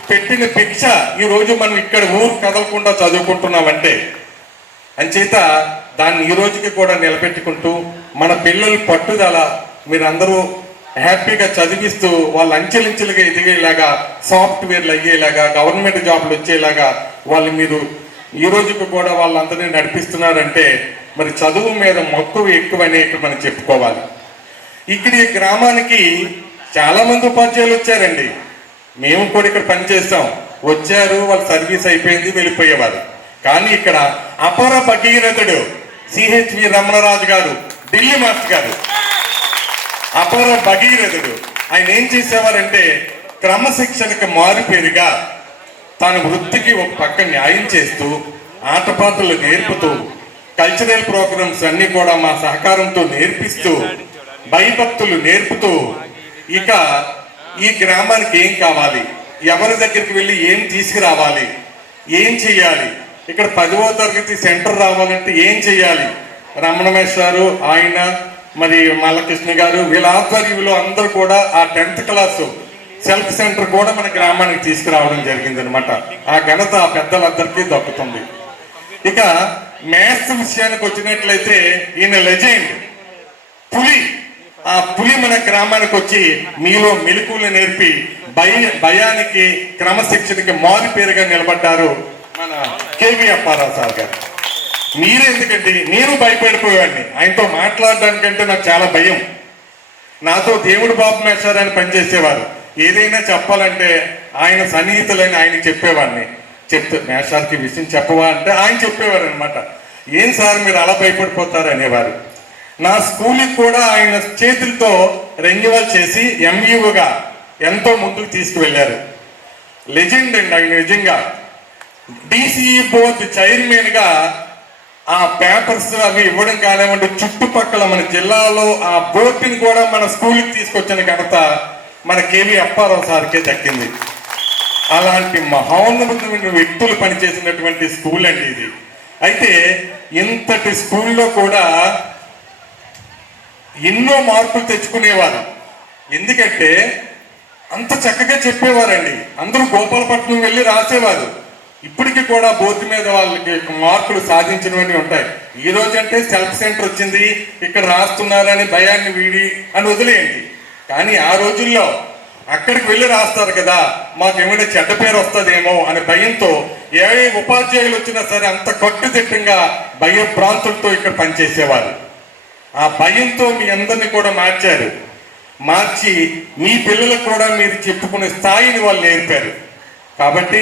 పెట్టిన భిక్ష ఈ రోజు మనం ఇక్కడ ఊరు కదలకుండా చదువుకుంటున్నామంటే అంచేత దాన్ని ఈ రోజుకి కూడా నిలబెట్టుకుంటూ మన పిల్లల పట్టుదల మీరందరూ హ్యాపీగా చదివిస్తూ వాళ్ళు అంచెలించెలుగా ఎదిగేలాగా, సాఫ్ట్వేర్లు అయ్యేలాగా, గవర్నమెంట్ జాబ్లు వచ్చేలాగా వాళ్ళు మీరు ఈ రోజుకి కూడా వాళ్ళందరినీ నడిపిస్తున్నారంటే మరి చదువు మీద మక్కువ ఎక్కువనే ఇక్కడ మనం చెప్పుకోవాలి. ఇక్కడ ఈ గ్రామానికి చాలా మంది ఉపాధ్యాయులు వచ్చారండి. మేము కూడా ఇక్కడ పనిచేస్తాం, వచ్చారు, వాళ్ళ సర్వీస్ అయిపోయింది, వెళ్ళిపోయేవారు. కానీ ఇక్కడ అపర భగీరథుడు సిహెచ్వి రమణరాజు గారు, ఢిల్లీ మాస్టర్ గారు, అపర భగీరథుడు. ఆయన ఏం చేసేవారంటే క్రమశిక్షణకు మారుపేరుగా తన వృత్తికి ఒక పక్క న్యాయం చేస్తూ, ఆటపాటలు నేర్పుతూ, కల్చరల్ ప్రోగ్రామ్స్ అన్ని కూడా మా సహకారంతో నేర్పిస్తూ, భయభక్తులు నేర్పుతూ, ఇక ఈ గ్రామానికి ఏం కావాలి, ఎవరి దగ్గరికి వెళ్ళి ఏం తీసుకురావాలి, ఏం చెయ్యాలి, ఇక్కడ 10వ తరగతి సెంటర్ రావాలంటే ఏం చెయ్యాలి, రమణమేష్ గారు, ఆయన మరి మల్లకృష్ణ గారు వీళ్ళ ఆధ్వర్యంలో అందరూ కూడా ఆ 10th క్లాసు సెల్ఫ్ సెంటర్ కూడా మన గ్రామానికి తీసుకురావడం జరిగింది అనమాట. ఆ ఘనత ఆ పెద్దలందరికీ దక్కుతుంది. ఇక మ్యాథ్స్ విషయానికి వచ్చినట్లయితే ఈయన లెజెండ్ పులి. ఆ పులి మన గ్రామానికి వచ్చి మీలో మెలకువలు నేర్పి భయానికి, క్రమశిక్షణకి మారు పేరుగా నిలబడ్డారు మన కేవీ అప్పారావు సార్ గారు. మీరెందుకంటే నేను భయపడిపోయేవాడిని, ఆయనతో మాట్లాడడానికంటే నాకు చాలా భయం. నాతో దేవుడు బాబు మేషారు అని పనిచేసేవారు. ఏదైనా చెప్పాలంటే ఆయన సన్నిహితులని ఆయన చెప్పేవాడిని. చెప్తే మేషార్కి విషయం చెప్పవా అంటే ఆయన చెప్పేవారు అనమాట. ఏం సార్ మీరు అలా భయపడిపోతారు అనేవారు. నా స్కూల్కి కూడా ఆయన చేతులతో రెన్యువల్ చేసి ఎంఈఓగా ఎంతో ముందుకు తీసుకువెళ్ళారు. లెజెండ్ అండి ఆయన నిజంగా. డిసిఈ బోర్డు చైర్మన్గా ఆ పేపర్స్ అవి ఇవ్వడం కానివ్వండి, చుట్టుపక్కల మన జిల్లాలో ఆ బోర్డుని కూడా మన స్కూల్కి తీసుకొచ్చిన ఘనత మన కేవీ అప్పారావు సార్కే దక్కింది. అలాంటి మహోన్నతమైన వ్యక్తులు పనిచేసినటువంటి స్కూల్ అండి ఇది. అయితే ఇంతటి స్కూల్లో కూడా ఎన్నో మార్పులు తెచ్చుకునేవారు. ఎందుకంటే అంత చక్కగా చెప్పేవారండి. అందరూ గోపాలపట్నం వెళ్ళి రాసేవారు. ఇప్పటికీ కూడా బోర్డు మీద వాళ్ళకి మార్కులు సాధించినవన్నీ ఉంటాయి. ఈ రోజు అంటే సెల్ఫ్ సెంటర్ వచ్చింది, ఇక్కడ రాస్తున్నారని భయాన్ని వీడి అని వదిలేయండి. కానీ ఆ రోజుల్లో అక్కడికి వెళ్ళి రాస్తారు కదా, మాకేమైనా చెడ్డ పేరు వస్తుందేమో అనే భయంతో ఏ ఉపాధ్యాయులు వచ్చినా సరే అంత కట్టుదిట్టంగా భయభ్రాంతులతో ఇక్కడ పనిచేసేవారు. ఆ భయంతో మీ అందరినీ కూడా మార్చి మీ పిల్లలకు కూడా మీరు చెప్పుకునే స్థాయిని వాళ్ళు నేర్పారు. కాబట్టి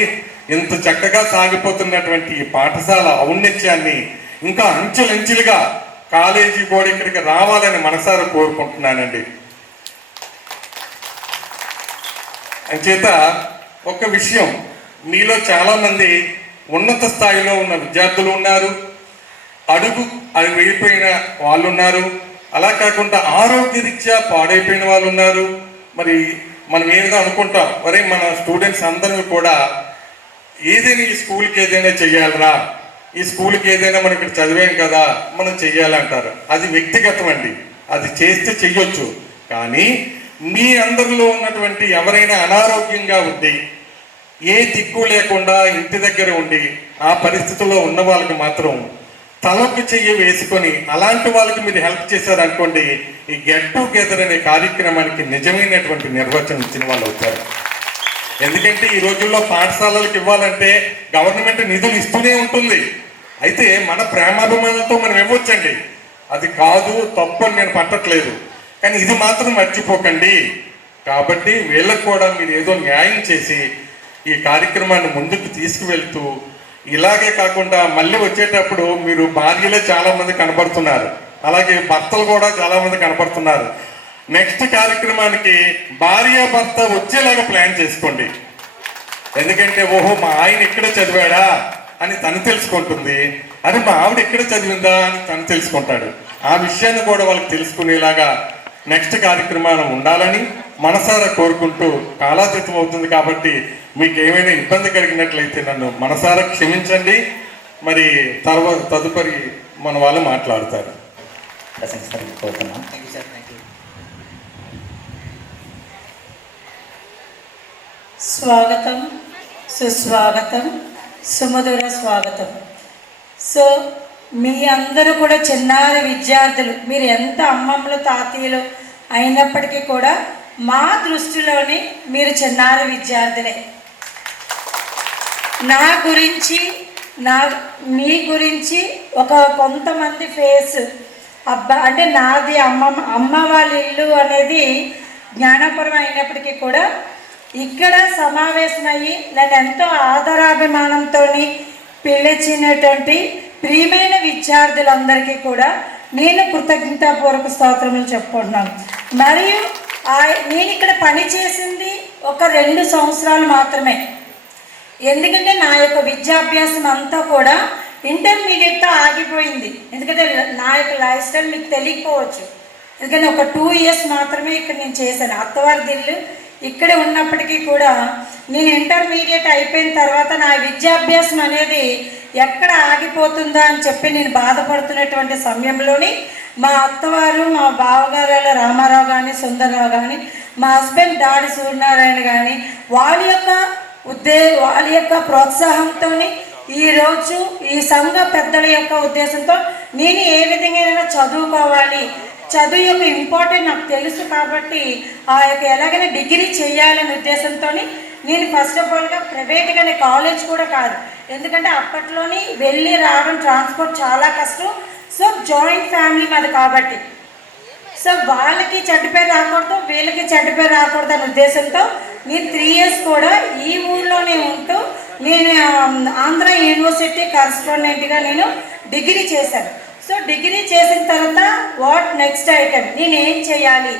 ఇంత చక్కగా సాగిపోతున్నటువంటి ఈ పాఠశాల ఔన్నత్యాన్ని ఇంకా అంచెలంచెలుగా కాలేజీ కూడా ఇక్కడికి రావాలని మనసారా కోరుకుంటున్నానండి. అంచేత ఒక విషయం, మీలో చాలా మంది ఉన్నత స్థాయిలో ఉన్న విద్యార్థులు ఉన్నారు, అడుగు వెళ్ళిపోయిన వాళ్ళు ఉన్నారు, అలా కాకుండా ఆరోగ్యరీత్యా పాడైపోయిన వాళ్ళు ఉన్నారు. మరి మనం ఏదో అనుకుంటాం, మరి మన స్టూడెంట్స్ అందరూ కూడా ఏదైనా ఈ స్కూల్కి ఏదైనా చెయ్యాలరా, ఈ స్కూల్కి ఏదైనా మనం ఇక్కడ చదివాం కదా మనం చెయ్యాలంటారు. అది వ్యక్తిగతం అండి, అది చేస్తే చెయ్యొచ్చు. కానీ మీ అందరిలో ఉన్నటువంటి ఎవరైనా అనారోగ్యంగా ఉండి ఏ దిక్కు లేకుండా ఇంటి దగ్గర ఉండి ఆ పరిస్థితుల్లో ఉన్న వాళ్ళకి మాత్రం తలకు చెయ్యి వేసుకొని అలాంటి వాళ్ళకి మీరు హెల్ప్ చేశారనుకోండి, ఈ గెట్ టుగెదర్ అనే కార్యక్రమానికి నిజమైనటువంటి నిర్వచనం ఇచ్చిన వాళ్ళు అవుతారు. ఎందుకంటే ఈ రోజుల్లో పాఠశాలలకు ఇవ్వాలంటే గవర్నమెంట్ నిధులు ఇస్తూనే ఉంటుంది. అయితే మన ప్రేమాభిమానంతో మనం ఇవ్వచ్చండి, అది కాదు తప్పు అని నేను పట్టట్లేదు. కానీ ఇది మాత్రం మర్చిపోకండి. కాబట్టి వీళ్ళకు కూడా మీరు ఏదో న్యాయం చేసి ఈ కార్యక్రమాన్ని ముందుకు తీసుకువెళ్తూ, ఇలాగే కాకుండా మళ్ళీ వచ్చేటప్పుడు మీరు భార్యలే చాలా మంది కనబడుతున్నారు. అలాగే భర్తలు కూడా చాలా మంది కనపడుతున్నారు. నెక్స్ట్ కార్యక్రమానికి భార్యాభర్త వచ్చేలాగా ప్లాన్ చేసుకోండి. ఎందుకంటే ఓహో మా ఆయన ఇక్కడ చదివాడా అని తను తెలుసుకుంటుంది, అది మా ఆవిడ ఇక్కడ చదివిందా అని తను తెలుసుకుంటాడు. ఆ విషయాన్ని కూడా వాళ్ళకి తెలుసుకునేలాగా నెక్స్ట్ కార్యక్రమాలు ఉండాలని మనసారా కోరుకుంటూ, కాలాతీతం అవుతుంది కాబట్టి మీకు ఏమైనా ఇబ్బంది కలిగినట్లయితే నన్ను మనసారా క్షమించండి. మరి తదుపరి మన వాళ్ళు మాట్లాడతారు. స్వాగతం, సుస్వాగతం, సుమధుర స్వాగతం. సో మీ అందరూ కూడా చిన్నారి విద్యార్థులు, మీరు ఎంత అమ్మమ్మలు తాతయ్యలు అయినప్పటికీ కూడా మా దృష్టిలోని మీరు చిన్నారి విద్యార్థులే. నా గురించి మీ గురించి ఒక కొంతమంది ఫేస్ అంటే నాది అమ్మ వాళ్ళ ఇల్లు అనేది జ్ఞానపురం అయినప్పటికీ కూడా ఇక్కడ సమావేశమయ్యి నన్ను ఎంతో ఆదరాభిమానంతో పిలిచినటువంటి ప్రియమైన విద్యార్థులందరికీ కూడా నేను కృతజ్ఞతాపూర్వక స్తోత్రములు చెప్పుకుంటున్నాను. మరియు నేను ఇక్కడ పని చేసింది ఒక 2 సంవత్సరాలు మాత్రమే. ఎందుకంటే నా యొక్క విద్యాభ్యాసం అంతా కూడా ఇంటర్మీడియట్తో ఆగిపోయింది. ఎందుకంటే నా యొక్క లైఫ్ స్టైల్ మీకు తెలియకపోవచ్చు. ఎందుకంటే ఒక 2 ఇయర్స్ మాత్రమే ఇక్కడ నేను చేశాను. అత్తవారి ఇల్లు ఇక్కడే ఉన్నప్పటికీ కూడా నేను ఇంటర్మీడియట్ అయిపోయిన తర్వాత నా విద్యాభ్యాసం అనేది ఎక్కడ ఆగిపోతుందా అని చెప్పి నేను బాధపడుతున్నటువంటి సమయంలోని మా అత్తవారు, మా బావగారు రామారావు కానీ, సుందరరావు కానీ, మా హస్బెండ్ దాడి సూర్యనారాయణ కానీ వాళ్ళ యొక్క ప్రోత్సాహంతో ఈరోజు ఈ సంఘ పెద్దల యొక్క ఉద్దేశంతో నేను ఏ విధంగా చదువుకోవాలి, చదువు యొక్క ఇంపార్టెంట్ నాకు తెలుసు కాబట్టి ఆ యొక్క ఎలాగైనా డిగ్రీ చేయాలనే ఉద్దేశంతో నేను ఫస్ట్ ఆఫ్ ఆల్గా ప్రైవేట్గానే, కాలేజ్ కూడా కాదు, ఎందుకంటే అప్పట్లోని వెళ్ళి రావడం ట్రాన్స్పోర్ట్ చాలా కష్టం. సో జాయింట్ ఫ్యామిలీ మాది కాబట్టి సో వాళ్ళకి చెడ్డ పేరు రాకూడదు, వీళ్ళకి చెడ్డ పేరు రాకూడదు అనే ఉద్దేశంతో నేను 3 ఇయర్స్ కూడా ఈ ఊర్లోనే ఉంటూ నేను ఆంధ్ర యూనివర్సిటీ కరస్పాండెంట్గా నేను డిగ్రీ చేశాను. సో డిగ్రీ చేసిన తర్వాత వాట్ నెక్స్ట్ ఐటమ్, నేను ఏం చేయాలి,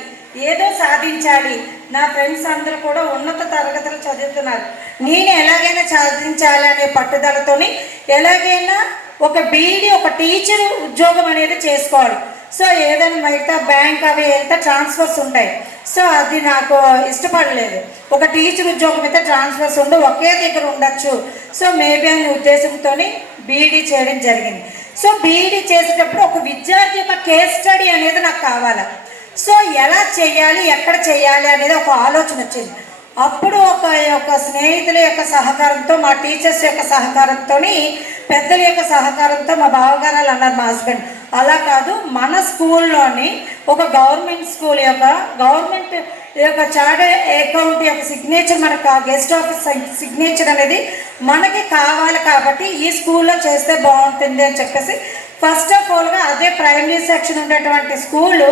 ఏదో సాధించాలి. నా ఫ్రెండ్స్ అందరూ కూడా ఉన్నత తరగతులు చదువుతున్నారు, నేను ఎలాగైనా సాధించాలి అనే పట్టుదలతోని ఎలాగైనా ఒక బీఈడి, ఒక టీచర్ ఉద్యోగం అనేది చేసుకోవాలి. సో ఏదైనా మిగతా బ్యాంక్ అవి వెళ్తే ట్రాన్స్ఫర్స్ ఉంటాయి. సో అది నాకు ఇష్టపడలేదు. ఒక టీచర్ ఉద్యోగం అయితే ట్రాన్స్ఫర్స్ ఉండి ఒకే దగ్గర ఉండొచ్చు. సో మేబీ అనే ఉద్దేశంతో బీఈడి చేయడం జరిగింది. సో బీఈడి చేసేటప్పుడు ఒక విద్యార్థి యొక్క కేస్ స్టడీ అనేది నాకు కావాలి. సో ఎలా చేయాలి, ఎక్కడ చేయాలి అనేది ఒక ఆలోచన వచ్చింది. అప్పుడు ఒక స్నేహితుల యొక్క సహకారంతో, మా టీచర్స్ యొక్క సహకారంతో, పెద్దల యొక్క సహకారంతో, మా బావగారాలు అన్నారు మా హస్బెండ్, అలా కాదు మన స్కూల్లోని ఒక గవర్నమెంట్ స్కూల్ యొక్క గవర్నమెంట్ యొక్క చార్టర్డ్ అకౌంట్ యొక్క సిగ్నేచర్, మనకు గెస్ట్ ఆఫీస్ సిగ్నేచర్ అనేది మనకి కావాలి కాబట్టి ఈ స్కూల్లో చేస్తే బాగుంటుంది అని చెప్పేసి ఫస్ట్ ఆఫ్ ఆల్గా అదే ప్రైమరీ సెక్షన్ ఉండేటువంటి స్కూలు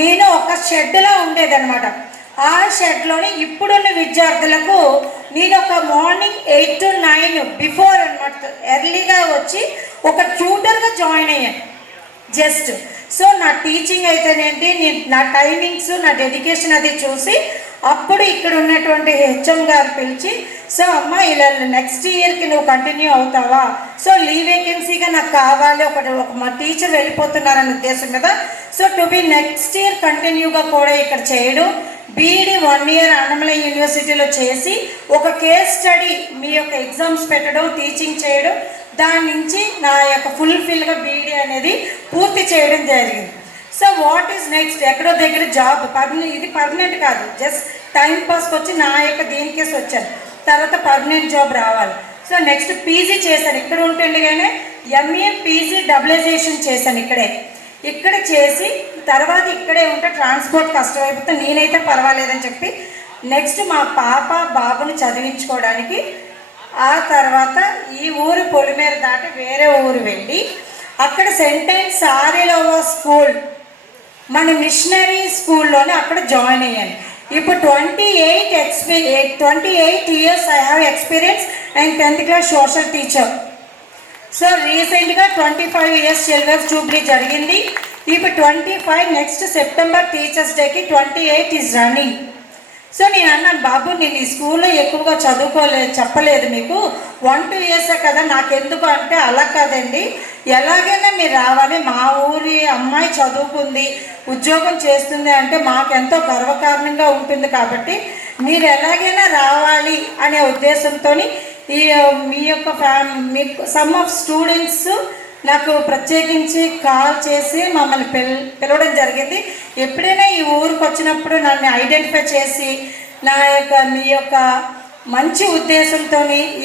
నేను ఒక షెడ్లో ఉండేదన్నమాట. ఆ షెడ్లోని ఇప్పుడున్న విద్యార్థులకు నేను ఒక మార్నింగ్ 8 to 9 బిఫోర్ అనమాట ఎర్లీగా వచ్చి ఒక ట్యూటర్గా జాయిన్ అయ్యాను జస్ట్. సో నా టీచింగ్ అయితేనేంటి, నా టైమింగ్స్, నా డెడికేషన్ అది చూసి అప్పుడు ఇక్కడ ఉన్నటువంటి హెచ్ఎం గారు పిలిచి, సో అమ్మ ఇలా నెక్స్ట్ ఇయర్కి నువ్వు కంటిన్యూ అవుతావా, సో లీవ్ వేకెన్సీగా నాకు కావాలి, మా టీచర్ వెళ్ళిపోతున్నారనే ఉద్దేశం కదా. So to be next year కంటిన్యూగా కూడా ఇక్కడ చేయడం, బీఈడి 1 ఇయర్ అన్నమలై యూనివర్సిటీలో చేసి ఒక కేస్ స్టడీ మీ యొక్క ఎగ్జామ్స్ పెట్టడం, టీచింగ్ చేయడం, దాని నుంచి నా యొక్క ఫుల్ఫిల్గా బీఈడి అనేది పూర్తి చేయడం జరిగింది. సో వాట్ ఈజ్ నెక్స్ట్, ఎక్కడో దగ్గర జాబ్, ఇది పర్మనెంట్ కాదు, జస్ట్ టైం పాస్కి వచ్చి నా యొక్క దీనికేసి వచ్చాను, తర్వాత పర్మనెంట్ జాబ్ రావాలి. సో నెక్స్ట్ పీజీ చేశాను, ఇక్కడ ఉంటుండగానే ఎంఏ పీజీ డబులైజేషన్ చేశాను ఇక్కడ చేసి తర్వాత ఇక్కడే ఉంటే ట్రాన్స్పోర్ట్ కష్టమైపోతే నేనైతే పర్వాలేదని చెప్పి నెక్స్ట్ మా పాప బాబుని చదివించుకోవడానికి ఆ తర్వాత ఈ ఊరు పొలిమేర దాటి వేరే ఊరు వెళ్ళి అక్కడ సెంటెన్స్ సారీలోవా స్కూల్ మన మిషనరీ స్కూల్లోనే అక్కడ జాయిన్ అయ్యాను. ఇప్పుడు 28 years I have experience and 10th class social teacher. So రీసెంట్గా 25 ఇయర్స్ చిల్డ్రన్స్ జూబ్లీ జరిగింది. ఇప్పుడు 25 నెక్స్ట్ సెప్టెంబర్ టీచర్స్ డేకి 28 ఈజ్ రన్నింగ్. సో నేను అన్నాను, బాబు నేను ఈ స్కూల్లో ఎక్కువగా చదువుకోలేదు, చెప్పలేదు మీకు 1-2 ఇయర్సే కదా, నాకెందుకు అంటే అలా కాదండి, ఎలాగైనా మీరు రావాలి, మా ఊరి అమ్మాయి చదువుకుంది ఉద్యోగం చేస్తుంది అంటే మాకెంతో గర్వకారణంగా ఉంటుంది, కాబట్టి మీరు ఎలాగైనా రావాలి అనే ఉద్దేశంతో ఈ మీ యొక్క మీ సమ్ ఆఫ్ స్టూడెంట్స్ నాకు ప్రత్యేకించి కాల్ చేసి మమ్మల్ని పిలవడం జరిగింది. ఎప్పుడైనా ఈ ఊరికి వచ్చినప్పుడు నన్ను ఐడెంటిఫై చేసి మీ యొక్క మంచి ఉద్దేశంతో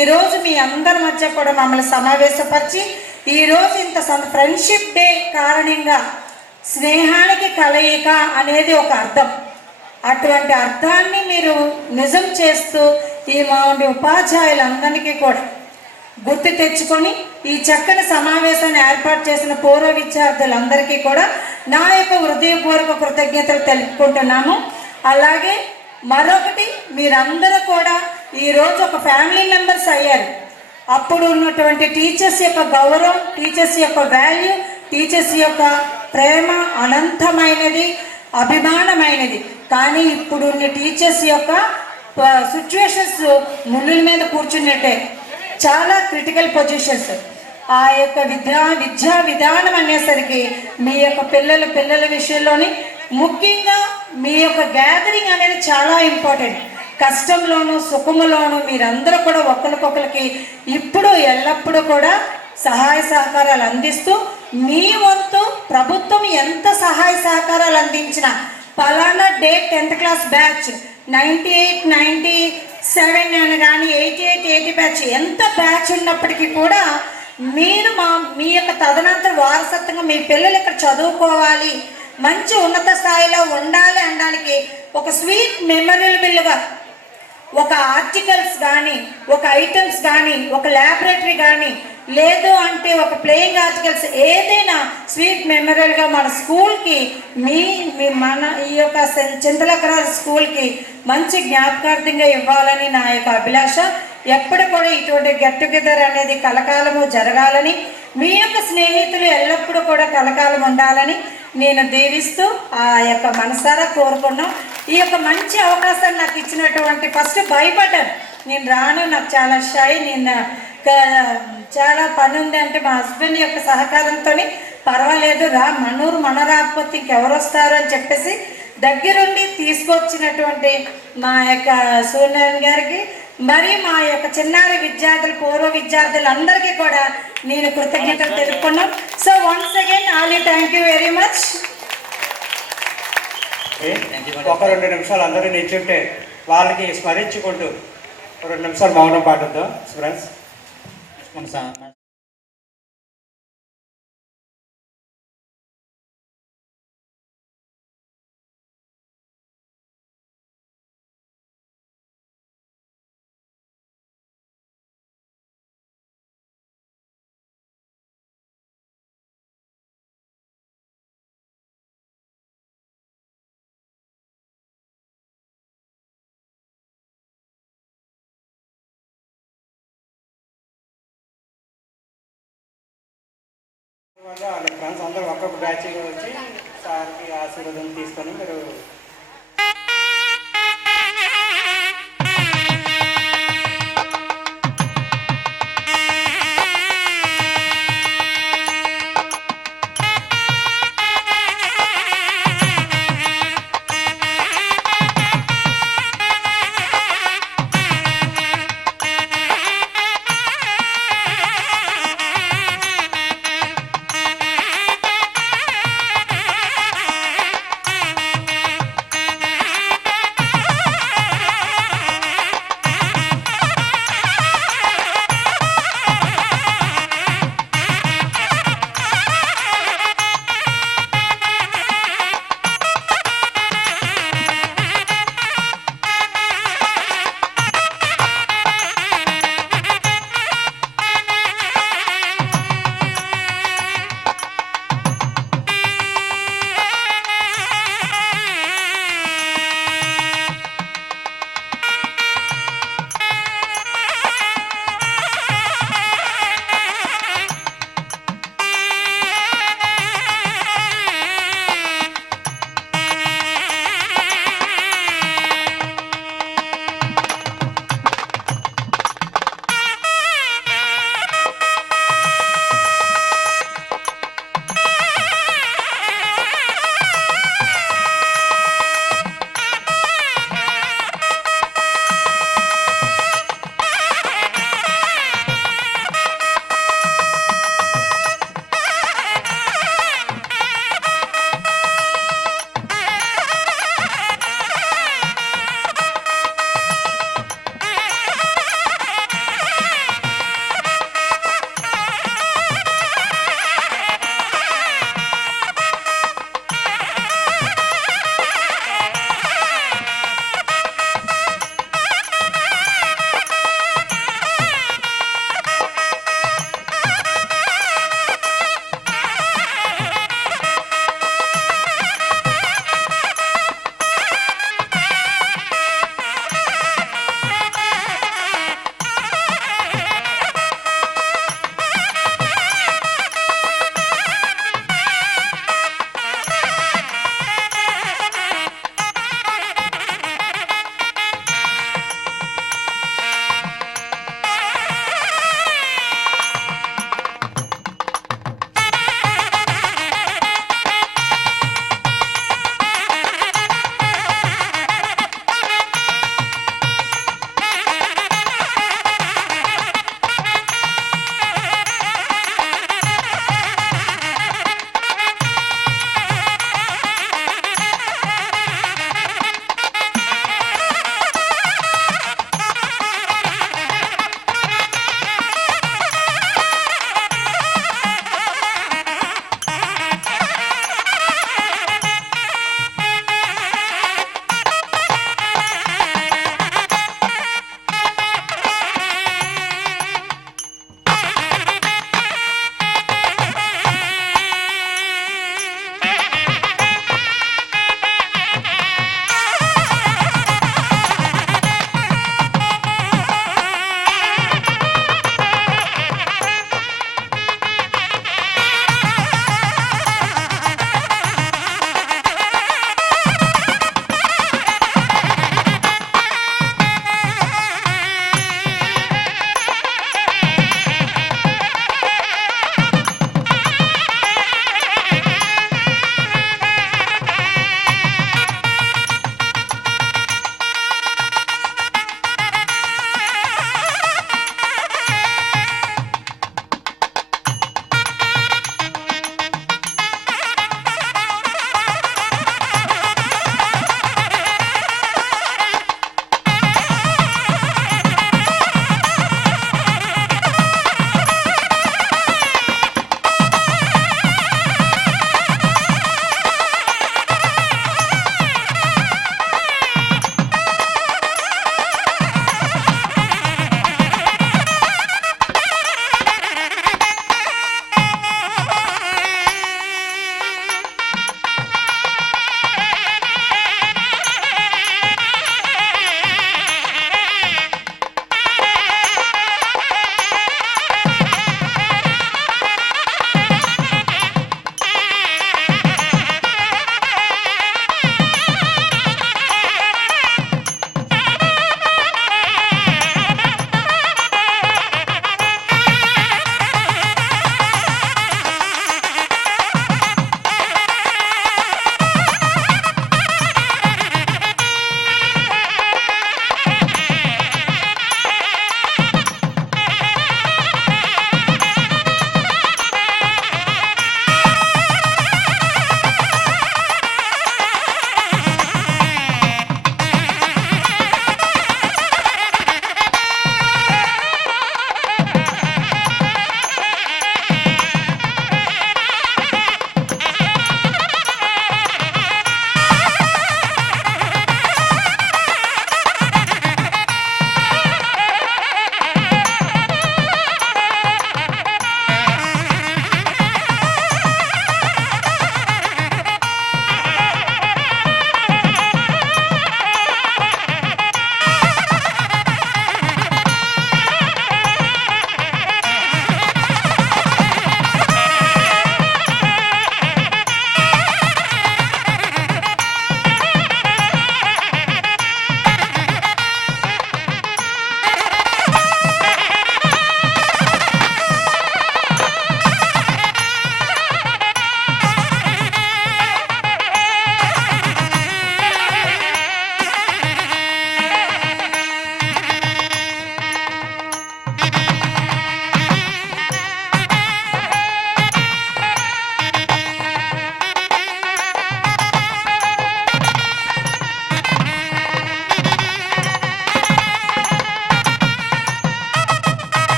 ఈరోజు మీ అందరి మధ్య కూడా మమ్మల్ని సమావేశపరిచి ఈరోజు ఇంత ఫ్రెండ్షిప్ డే కారణంగా స్నేహానికి కలయిక అనేది ఒక అర్థం, అటువంటి అర్థాన్ని మీరు నిజం చేస్తూ ఈ మా ఉపాధ్యాయులందరికీ కూడా గుర్తు తెచ్చుకొని ఈ చక్కని సమావేశాన్ని ఏర్పాటు చేసిన పూర్వ విద్యార్థులందరికీ కూడా నా యొక్క హృదయపూర్వక కృతజ్ఞతలు తెలుపుకుంటున్నాము. అలాగే మరొకటి, మీరందరూ కూడా ఈరోజు ఒక ఫ్యామిలీ మెంబర్స్ అయ్యారు. అప్పుడు ఉన్నటువంటి టీచర్స్ యొక్క గౌరవం, టీచర్స్ యొక్క వాల్యూ, టీచర్స్ యొక్క ప్రేమ అనంతమైనది, అభిమానమైనది. కానీ ఇప్పుడున్న టీచర్స్ యొక్క సిచ్యువేషన్స్ ముళ్ళ మీద కూర్చున్నట్టే, చాలా క్రిటికల్ పొజిషన్స్. ఆ యొక్క విద్యా విధానం అనేసరికి మీ యొక్క పిల్లల విషయంలోని ముఖ్యంగా మీ యొక్క గ్యాదరింగ్ అనేది చాలా ఇంపార్టెంట్. కష్టంలోనూ సుఖములోనూ మీరందరూ కూడా ఒకరికొకరికి ఇప్పుడు ఎల్లప్పుడూ కూడా సహాయ సహకారాలు అందిస్తూ, మీ వంతు ప్రభుత్వం ఎంత సహాయ సహకారాలు అందించినా పలానా డే 10th క్లాస్ బ్యాచ్ 98, 97 అని కానీ 88, 80 బ్యాచ్ ఎంత బ్యాచ్ ఉన్నప్పటికీ కూడా మీరు మీ యొక్క తదనంతర వారసత్వంగా మీ పిల్లలు ఇక్కడ చదువుకోవాలి, మంచి ఉన్నత స్థాయిలో ఉండాలి అనడానికి ఒక స్వీట్ మెమరబుల్గా ఒక ఆర్టికల్స్ కానీ, ఒక ఐటమ్స్ కానీ, ఒక ల్యాబొరేటరీ కానీ, లేదు అంటే ఒక ప్లేయింగ్ ఆర్టికల్స్, ఏదైనా స్వీట్ మెమరబుల్గా మన స్కూల్కి మన ఈ యొక్క చింతలకరాల స్కూల్కి మంచి జ్ఞాపకార్థంగా ఇవ్వాలని నా యొక్క అభిలాష. ఎప్పుడు కూడా ఇటువంటి గెట్ టుగెదర్ అనేది కలకాలము జరగాలని, మీ యొక్క స్నేహితులు ఎల్లప్పుడూ కూడా కలకాలం ఉండాలని నేను దీవిస్తూ ఆ యొక్క మనసారా కోరుకున్నాం. ఈ యొక్క మంచి అవకాశాన్ని నాకు ఇచ్చినటువంటి ఫస్ట్ భయపడ్డాను, నేను రాను, నాకు చాలా షై, నేను చాలా పని ఉంది అంటే మా హస్బెండ్ యొక్క సహకారంతో పర్వాలేదు రా, మనూరు మన రాకపోతే ఇంకెవరు వస్తారు అని చెప్పేసి దగ్గరుండి తీసుకొచ్చినటువంటి మా యొక్క సూర్యనారాయణ గారికి, మరి మా యొక్క చిన్నారి విద్యార్థులు పూర్వ విద్యార్థులందరికీ కూడా నేను కృతజ్ఞతలు తెలుపుకున్నాను. So once again all you thank you very much. ఒక 2 నిమిషాలు అందరూ నిల్చుంటే వాళ్ళకి స్మరించుకుంటూ 2 నిమిషాలు మౌనం పాటిద్దాం ఫ్రెండ్స్. వాళ్ళ ఫ్రెండ్స్ అందరూ ఒక్కొక్క బ్యాచ్గా వచ్చి సార్కి ఆశీర్వాదం తీసుకొని మీరు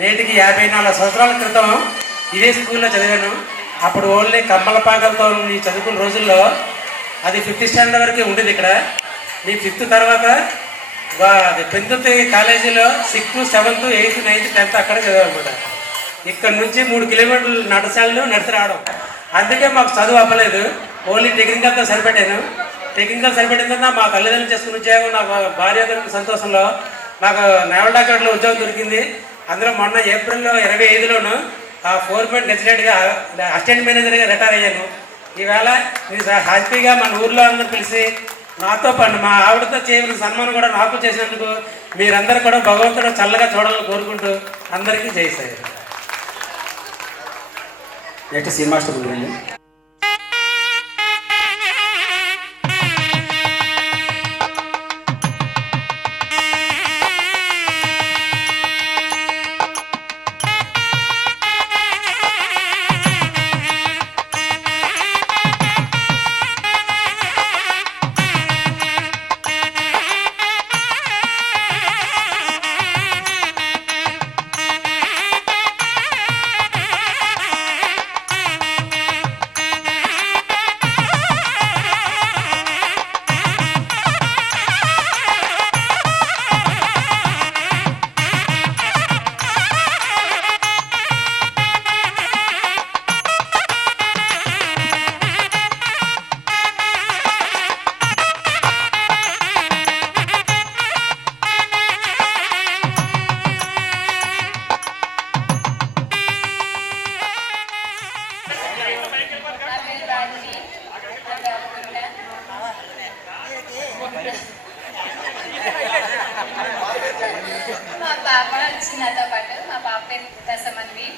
నేటికి 54 సంవత్సరాల క్రితం ఇదే స్కూల్లో చదివాను. అప్పుడు ఓన్లీ కమ్మల పాకలతో ఈ చదువుకున్న రోజుల్లో అది 5th స్టాండర్డ్ వరకే ఉండేది. ఇక్కడ ఈ 5th తర్వాత అది పెందుర్తి కాలేజీలో 6th, 7th, 8th, 9th, 10th అక్కడే చదివామన్నమాట. ఇక్కడ నుంచి 3 కిలోమీటర్లు నడిచి రావడం. అందుకే మాకు చదువు అవ్వలేదు. ఓన్లీ టెక్నికల్తో సరిపెట్టాను. టెక్నికల్ సరిపెట్టిన తర్వాత మా తల్లిదండ్రులు చేసుకున్న ఉద్యోగం, నా భార్య దొరికిన సంతోషంలో నాకు నేవల్ డాక్టర్లో ఉద్యోగం దొరికింది. అందులో మొన్న ఏప్రిల్ 25లోను ఆ ఫోర్మెన్ గెజిటెడ్గా అసిస్టెంట్ మేనేజర్గా రిటైర్ అయ్యాను. ఈవేళ హ్యాపీగా మన ఊర్లో అందరూ పిలిచి నాతో పాటు మా ఆవిడతో చేయవలసిన సన్మానం కూడా నాకు చేసినందుకు మీరందరూ కూడా భగవంతుడు చల్లగా చూడాలని కోరుకుంటూ అందరికీ చేశారు. నెక్స్ట్ సినిమా స్టోరీ అండి. మా పాప వచ్చి నాతో పాటు మా పాప పేరు దశమన్వి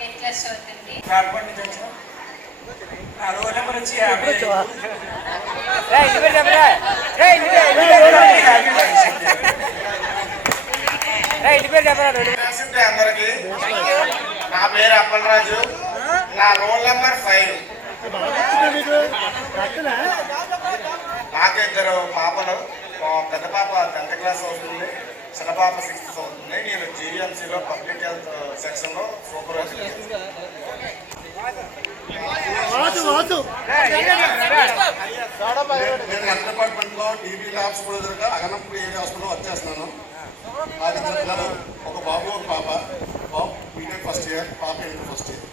8th క్లాస్ చదువుతుంది. అందరికి నా పేరు అప్పలరాజు, నా రోల్ నెంబర్ 5. నాకు 2 పాపలు. పెద్ద పాప 10th క్లాస్ అవుతుంది, చిన్న పాప 6th అవుతుంది. నేను జీవీఎంసీలో పబ్లిక్ హెల్త్ సెక్షన్లో సూపర్వైజర్. నేను హెల్త్ డిపార్ట్మెంట్లో టీబీ ల్యాబ్స్ కూడా అగనంపూడి ఏరియా హాస్పిటల్లో వర్క్ చేస్తున్నాను. నా 2 పిల్లలు, ఒక బాబు ఒక పాప. బాబు బీటెక్ ఫస్ట్ ఇయర్, పాప ఇంటర్ ఫస్ట్ ఇయర్.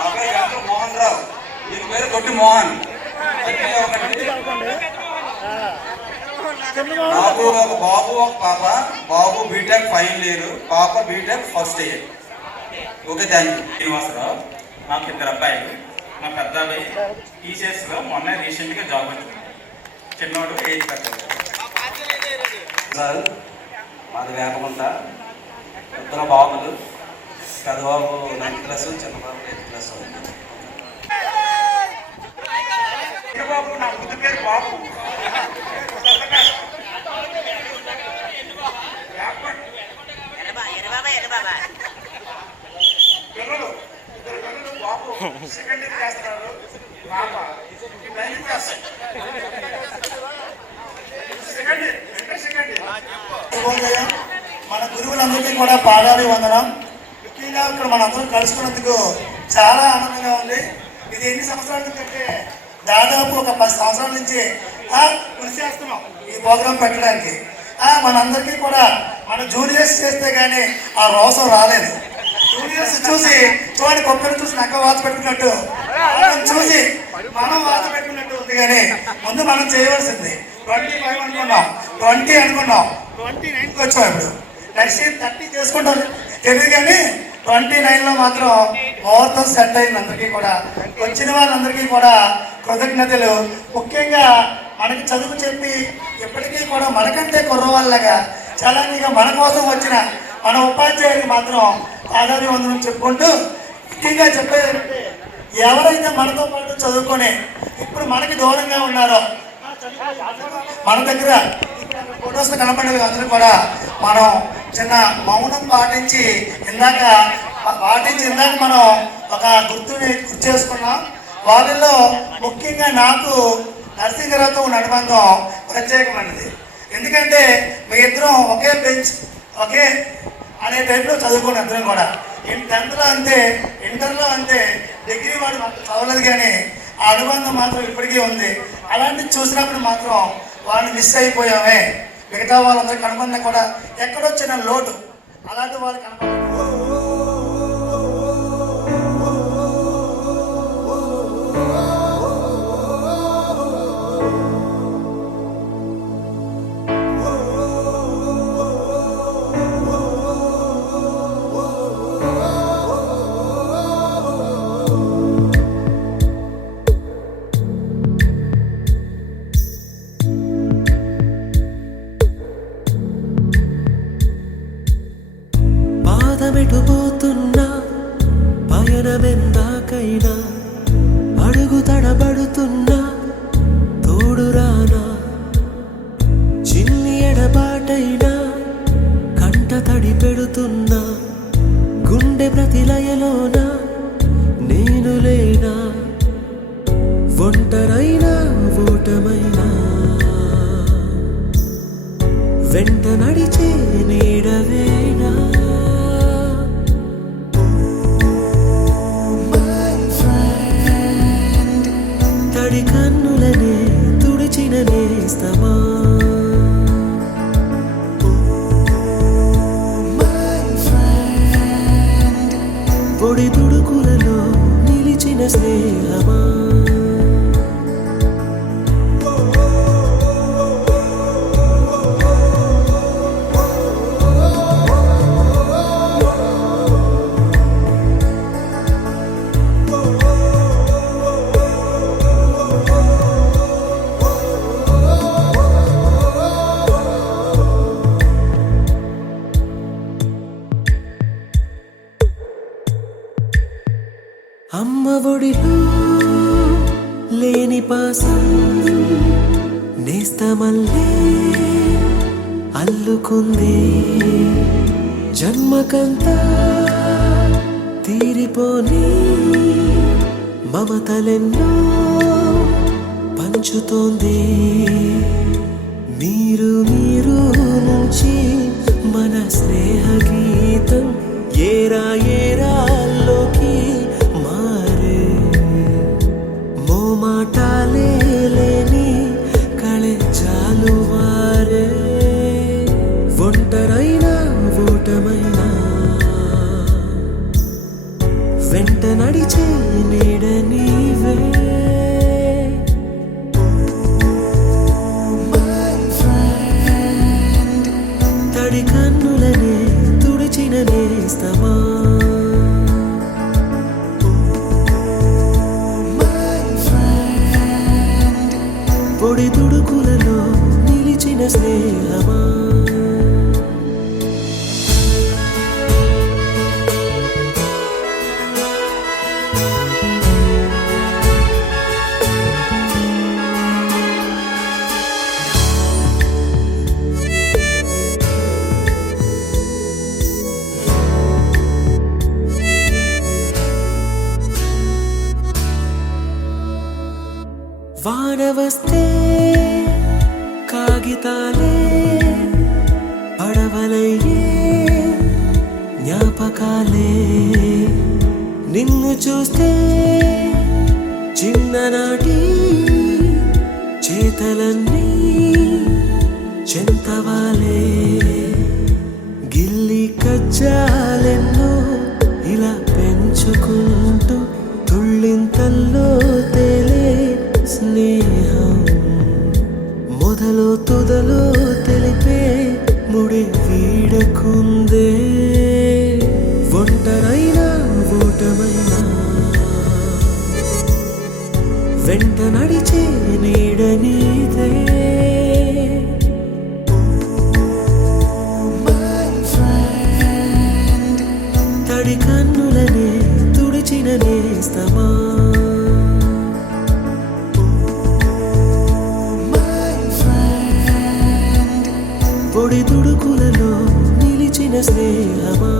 నా పేరు డాక్టర్ మోహన్ రావు, దీని పేరు కొట్టి మోహన్. నాకు ఒక బాబు ఒక పాప. బాబు బీటెక్ ఫైనల్ ఇయర్, పాప BTech first year. Okay, thank you. Srinivasarao, నాకు 2 అబ్బాయిలు. మా పెద్ద అబ్బాయి టీసీఎస్లో మొన్న రీసెంట్గా జాబ్ వచ్చింది. చిన్నోడు 8th క్లాస్. సార్ మాది వేపకుంట. 2 బాబులు, పెద్ద బాబు 9th క్లాస్, చిన్న బాబు 8th క్లాస్. బాబు నా ముద్దు పేరు బాబు. పిల్లలు 2 పిల్లలు, బాబు సెకండ్ ఇయర్ చేస్తున్నారు, పాప 9th క్లాస్. మన గురువులందరికీ కూడా పాదాభివందనం. ముఖ్యంగా ఇక్కడ మనందరం కలుసుకున్నందుకు చాలా ఆనందంగా ఉంది. ఇది ఎన్ని సంవత్సరాల నుంచి అంటే దాదాపు ఒక 10 సంవత్సరాల నుంచి కృషి చేస్తున్నాం ఈ ప్రోగ్రాం పెట్టడానికి. మనందరికీ కూడా మన జూనియర్స్ చేస్తే కానీ ఆ రోసం రాలేదు. జూనియర్స్ చూసి చూడండి, కొబ్బరి చూసి నక్క వాత పెట్టుకున్నట్టు చూసి మనం వాత పెట్టుకున్నట్టు ఉంది. కానీ ముందు మనం చేయవలసింది 25 అనుకున్నాం, 20 అనుకున్నాం, 29కి వచ్చాం. ఇప్పుడు నెక్స్ట్ 30 చేసుకుంటాం తెలియదు. కానీ 29లో మాత్రం ముహూర్తం సెట్ అయింది. అందరికీ కూడా వచ్చిన వాళ్ళందరికీ కూడా కృతజ్ఞతలు. ముఖ్యంగా మనకి చదువు చెప్పి ఎప్పటికీ కూడా మనకంటే కుర్రవాళ్ళగా చలానీగా మన కోసం వచ్చిన మన ఉపాధ్యాయులకు మాత్రం పాదాభివందనం చెప్పుకుంటూ ముఖ్యంగా చెప్పేది ఏంటంటే, ఎవరైతే మనతో పాటు చదువుకొని ఇప్పుడు మనకి దూరంగా ఉన్నారో మన దగ్గర ఫొటోస్ కనపడేవి అందరూ కూడా మనం చిన్న మౌనం పాటించి ఇందాక మనం ఒక గుర్తుని గుర్తు చేసుకున్నాం. వాళ్ళలో ముఖ్యంగా నాకు నరసింహరావుతో ఉన్న అనుబంధం ప్రత్యేకమైనది. ఎందుకంటే మీ ఇద్దరం ఒకే బెంచ్, ఒకే అనే టైప్లో చదువుకోండి అందరం కూడా. 10th అంతే, ఇంటర్లో అంతే, డిగ్రీ వాడు చదవలేదు కానీ ఆ అనుబంధం మాత్రం ఇప్పటికీ ఉంది. అలాంటివి చూసినప్పుడు మాత్రం వాళ్ళని మిస్ అయిపోయామే. మిగతా వాళ్ళందరూ కనుగొన్నా కూడా ఎక్కడో చిన్న లోటు, అలాంటి వాళ్ళు కనపడ. పాదమెటుపోతున్నా పయనమెందాకైనా అడుగు తడబడుతున్నా తోడురానా, చిన్ని ఎడబాటైనా కంట తడి పెడుతున్నా గుండె ప్రతిలయలోన నేను లేనా, ఒంటరైనా ఓటమైనా వెంట నడిచే నీడవేనా. తడి కన్నులనే తుడిచిన నేస్తమా, పొడి తుడుకులలో నిలిచిన స్నేహమా. అమ్మ ఒడిలో లేని పాసం నేస్తమల్లే అల్లుకుంది, జన్మకంతా తీరిపోని మమతలెన్నో పంచుతోంది. మీరు మీరు నుంచి మన స్నేహ గీతం ఏరా ఏరాల్లోకి మారే, మోమాటాలే లేని కళెచ్చాలు వారే, ఒంటరైనా ఓటమైనా వెంట నడిచే నీడ నీవే. తడి కన్నులనే తుడిచిన నేస్తమా, పొడి తుడుకులలో నిలిచిన స్నేహమా. వాన వస్తే కాగితాలే పడవలయ్యే జ్ఞాపకాలే, నిన్ను చూస్తే చిన్ననాటి చేతలన్నీ చెంతవాలే, గిల్లి కజ్జాలెన్నో ఇలా పెంచుకుంటూ తుళ్ళింతల్లో తేలే స్నేహం, మొదలు తుదలు తెలిపే ముడి వీడకుందే. ఒంటరైనా ఓటమైనా వెంట నడిచే నీడ నీదే. తడి కన్నులనే తుడిచిన నేస్తమా, పొడి తుడుకులలో నిలిచిన స్నేహమా.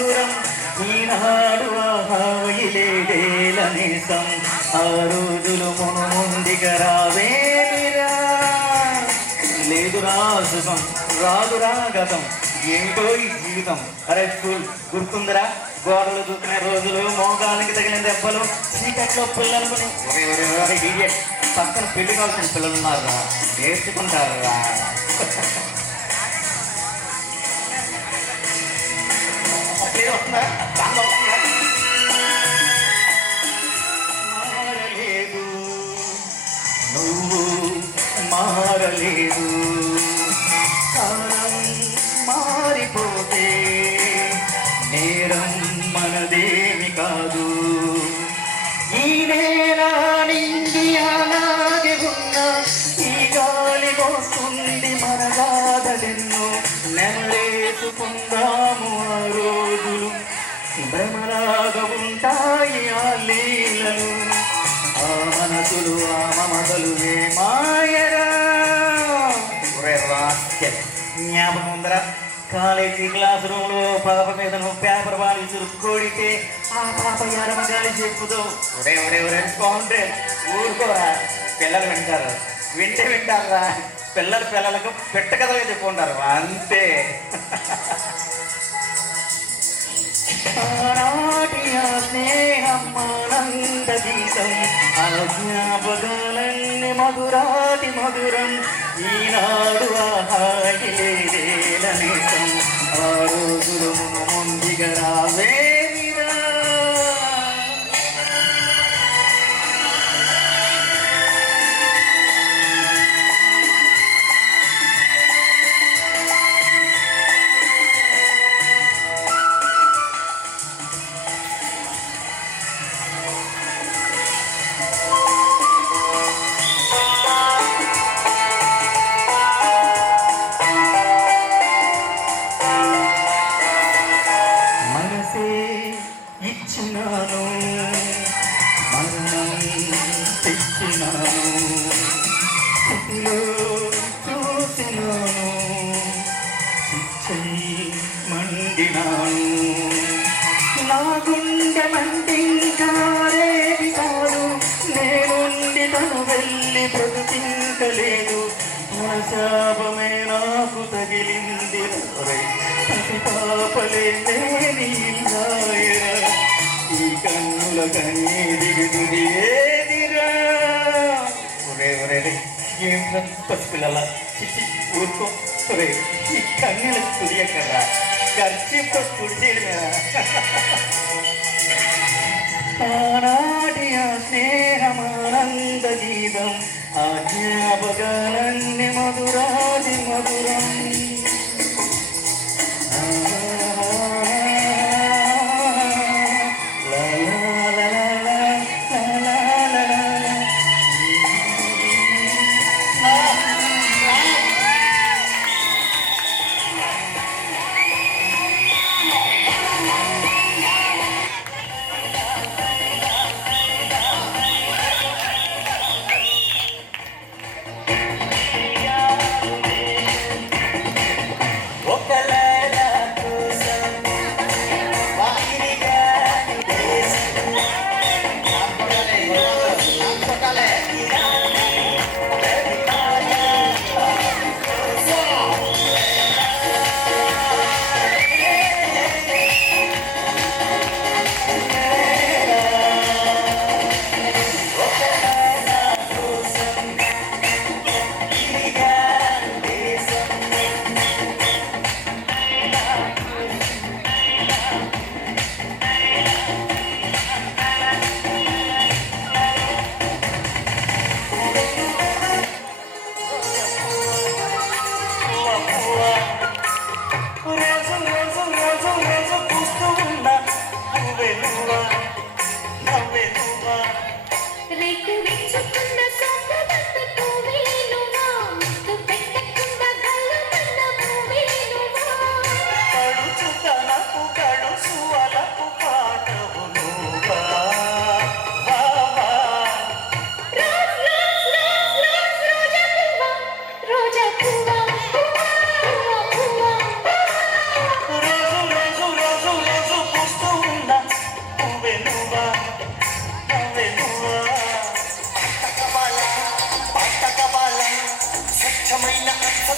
మధురం ఈనాడు ఆహాయిలేడేలనేసం ఆ రోజులు ముందుగా రావేమిరా లేదురా సుఖం రాదురా గతం ఏమిటో ఈ జీవితం. అరే స్కూల్ గుర్తుందిరా, గోడలు దూకిన రోజులు, మోగాలకి తగిలిన దెబ్బలు, చీకట్లో పిల్లలని పక్కన పెళ్లి కావాల్సిన పిల్లలు ఉన్నారా, నేర్చుకుంటారా? మారలేదు నువ్వు మారలేదు, కాలం మారిపోతే నేరం మనదేమి కాదు. ఈ నేల నిండి అలాగే ఉన్న ఈ గాలి మోస్తుంది మన గాథలెన్నో, నెమరేసుకుందాము ఆ రోజులు, భ్రమలాగా ఉంటాయి ఆ లీలలు, ఆ మనసులు ఆ మమతలు ఏ మాయరా. జ్ఞాపకం ఉందరా, కాలేజీ క్లాస్ రూమ్ లో పాప మీద నువ్వు పేపర్ వాళ్ళు చురుక్కోడితే ఆ పాప ఎడమగాలి చెప్పుదో ఒరే ఒరే ఒరే బాగుంటే ఊరుకోరా, పిల్లలు వింటారు, వింటారా, పిల్లలకు పెట్ట కథలుగా చెప్పుకుంటారు అంతే. ఆనాటి ఆ స్నేహం ఆనంద గీతం, ఆ జ్ఞాపకాలన్నీ మధురాటి మధురం, ఈనాడు ఆహాయిలేడేలనేసం ఆ రోజులు ముందుగా రావేమిరా. ఇచ్చినాను మరణం తెచ్చినాను, స్థితిలో చూసినాను, ఇచ్చై మండినాను, నా గుండె మండింకారేది కాదు, నేనుండి తను వెళ్ళి బ్రతికింకలేదు, నా శాపమే నాకు తగిలింది పాపలే లేని ఇల్లాయరా, ఈ కన్నుల కన్నీదిగుది ఏదిరా. ఒరే ఒరే ఏం పసిపిల్లల చిచ్చి ఊరుకో, ఒరే ఈ కన్నీళ్ళకి తుడియక్కరా, ఖర్చుతో తుడిచేయడమేరా. ఆనాటి ఆ స్నేహమానంద గీతం, ఆ జ్ఞాపకాలన్నీ మధురాది మధురం.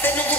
బాబు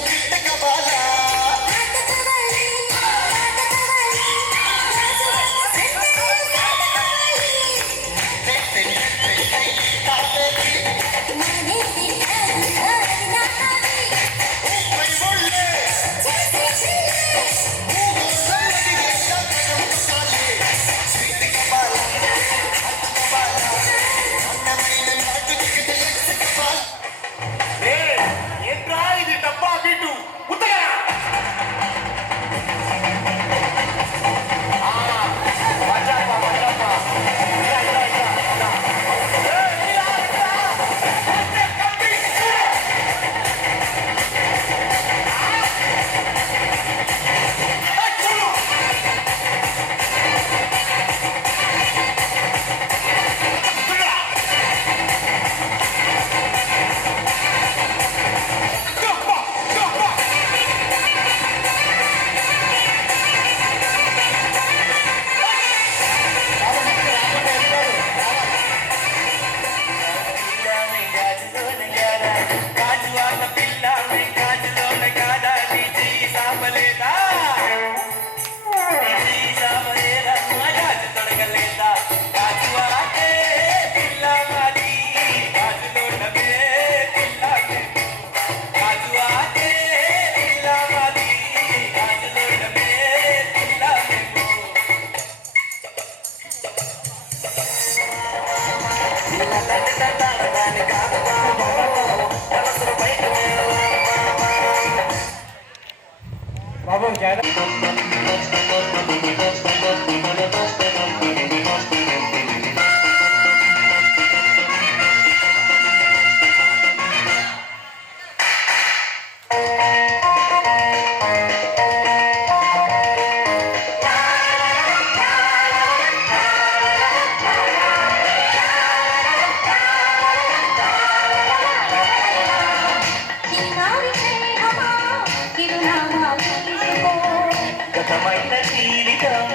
గతమైన జీవితం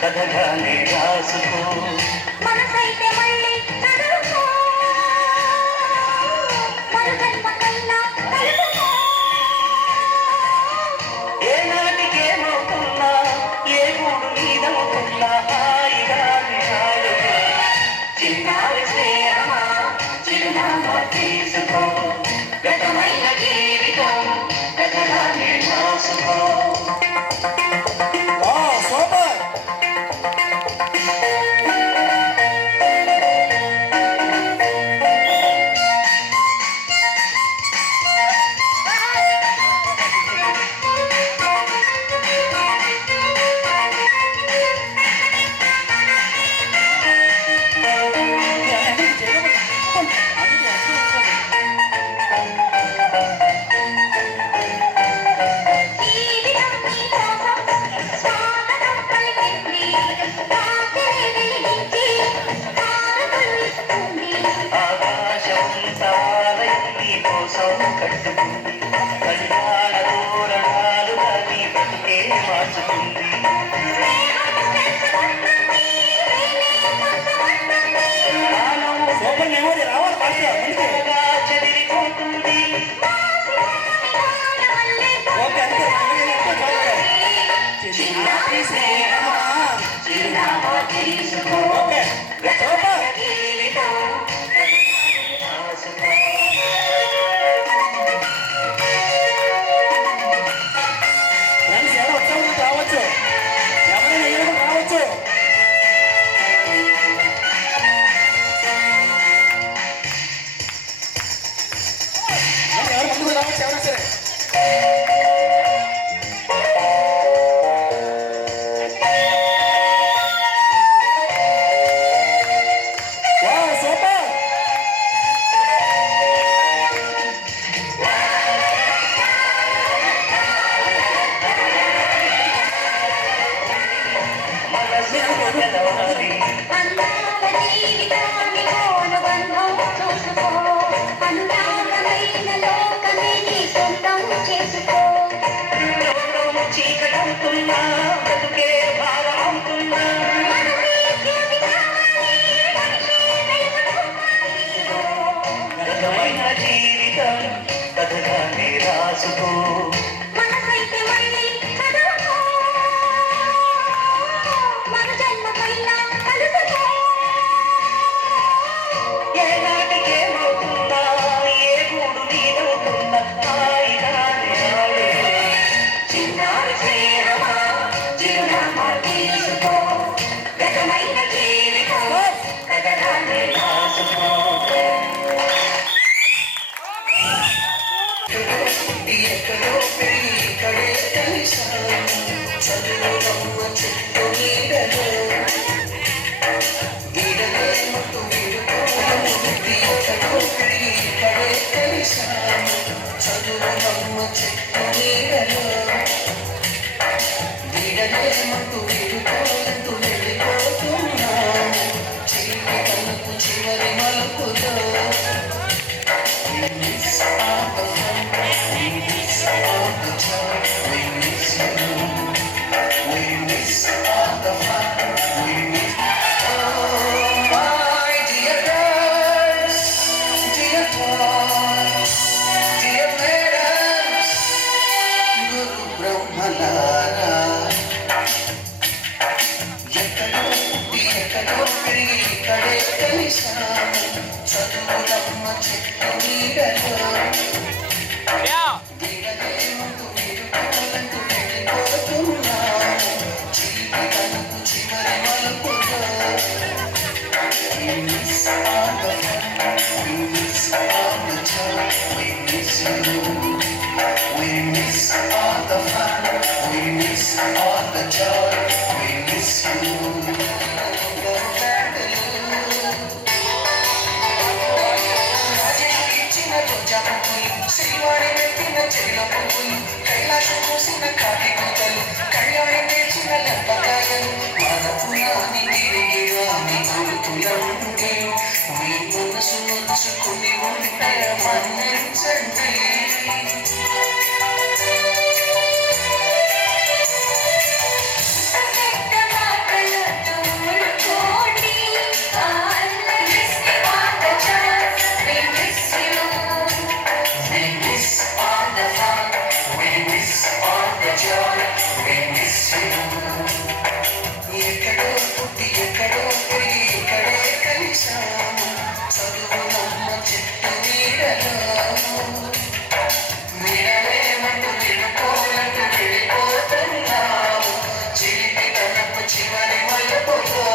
కథగానే రాసుకో మనసైతే మళ్ళీ చదువుకో మరు జన్మ కన్నా కలుపుకో ఏ నాటికేమవుతున్నా ఏ గూడు నీదవుతున్నా హాయిగా నిహాలుగా చిన్నారి స్నేహమా చిరునామా తీసుకో గతమైన జీవితం కథగానే రాసుకో కట్టుకుంది కళ్యాణ తోరణాలుగా నీ బతుకే మార్చుకుంది చెదిరిపోతుంది చిరునామా తీసుకో జీవితం రావచ్చు ఎవరైనా రావచ్చు ఎవరు ముందుకు రావచ్చు ఎవరైనా సరే చీకటవుతున్నా బతుకే భారమవుతున్నా గతమైన జీవితం కథగానే రాసుకో మధురమైన జీవితం కదలాలే రాసుకో ఎక్కడో పెరిగి ఇక్కడే కలిసాము చదువులమ్మ చెట్టు నీడలో వీడలే ముట్టు వీడుకోవడం ఎక్కడో పెరిగి ఇక్కడే కలిసాము చదువులమ్మ చెట్టు నీడలో వీడలే ముట్టు వీడుకోవడంటూ వెళ్ళిపోతున్నాము చిలిపి తలుపు చివరి మలుపులో We miss all the fun, we miss all the joy, we miss you. We miss all the fun, we miss. Oh my dear girls, dear boys, dear madams, Guru Brahmalara. ఎక్కడో పెరిగి ఇక్కడే కలిసాము చదువులమ్మ చెట్టు నీడలో వీడలే ముందు వీడుకోవాలంటూ వెళ్ళిపోతున్నాము చిలిపి తలుపు చివరి మలుపులో We miss all the fun, we miss all the joy, we miss you. We miss all the fun, we miss all the joy, we miss you. ఇచ్చిన రోజా పువ్వులు శ్రీవారి పెట్టిన చెవిల పువ్వులు కైలాసం పూసిన కాటి కూతలు కళ్యాణి తెచ్చిన లెంపకాయలు మన పురాణి తిరిగి రాని గురుతులంటే మీ మనసు నొచ్చుకుని ఉంటే మన్నించండి ఎక్కడో పుట్టి ఎక్కడో పెరిగి ఇక్కడే కలిసాము చదువులమ్మ చెట్టు నీడలో నీడలే మంటూ వెళ్ళిపోలంటూ వెళ్ళిపోతున్నాము చిలిపి తనకు చివరి మలుపులో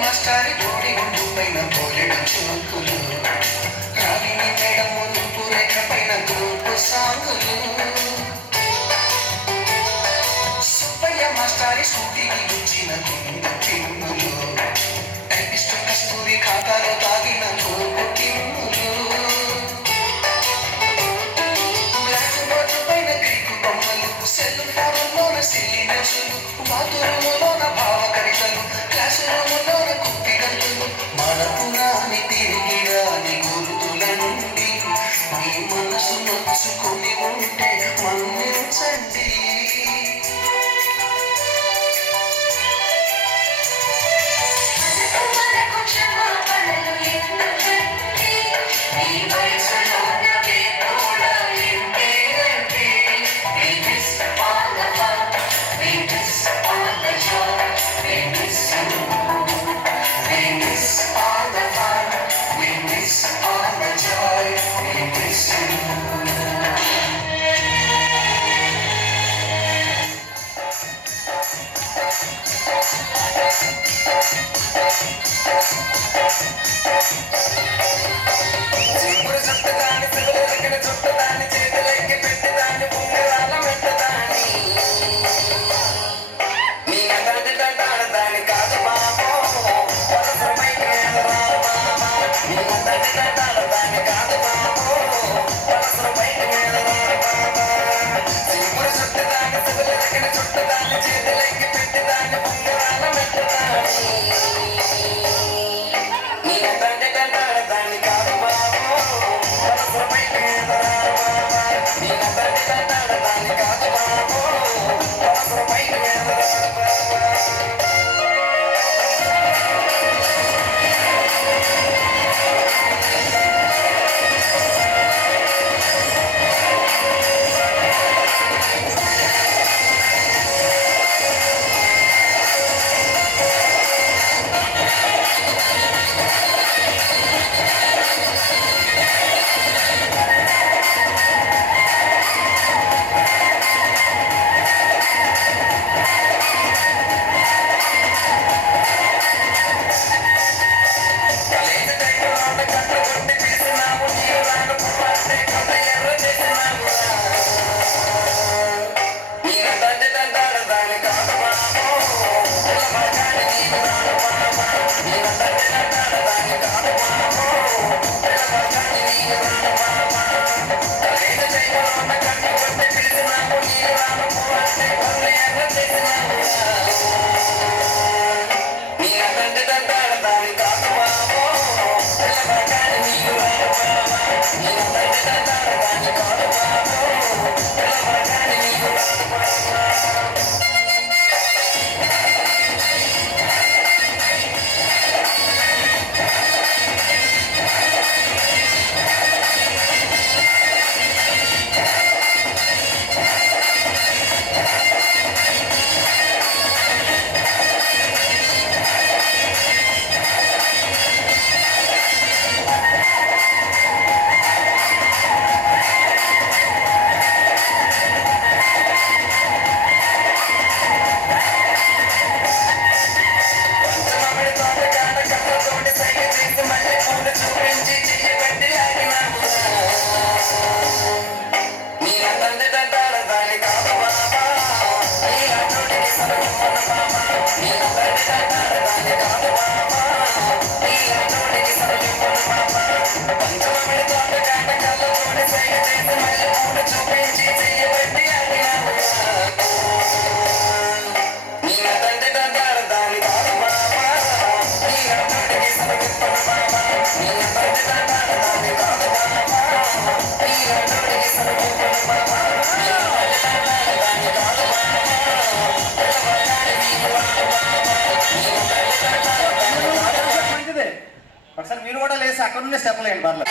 మాస్టారి జోడి గుండు పైన పోలేడు చూపులు రాగిని మేడం మురుపు రేఖ పైన గ్రూపు సాంగులు సుబ్బయ్య మాస్టారి సూటికి గుచ్చిన గుండు టిమ్ములు టైపిస్టు కస్తూరి ఖాతాలో తాగిన గోపు టిమ్ములు బ్లాక్ బోర్డు పైన గ్రీకు బొమ్మలు సెల్ ఫోన్లోన సిల్లి న్యూసులు బాత్రూములోన భావ కవితలు క్లాసు రూములోన కుప్పి గంతులు మన పురాణి తిరిగి రాని గుర్తుల నుండి మీ మనసు నొచ్చుకుని ఉంటే మన్నించండి మనకు క్షమాపణలు ఎందుకంటే ఈ వయసులో నవ్వే కూడా ఇంతేనంటే We miss all the fun, we miss all the joy. సరే మీరు కూడా లేసి అక్కడ నుండి స్టెప్ లేండి పర్లేదు.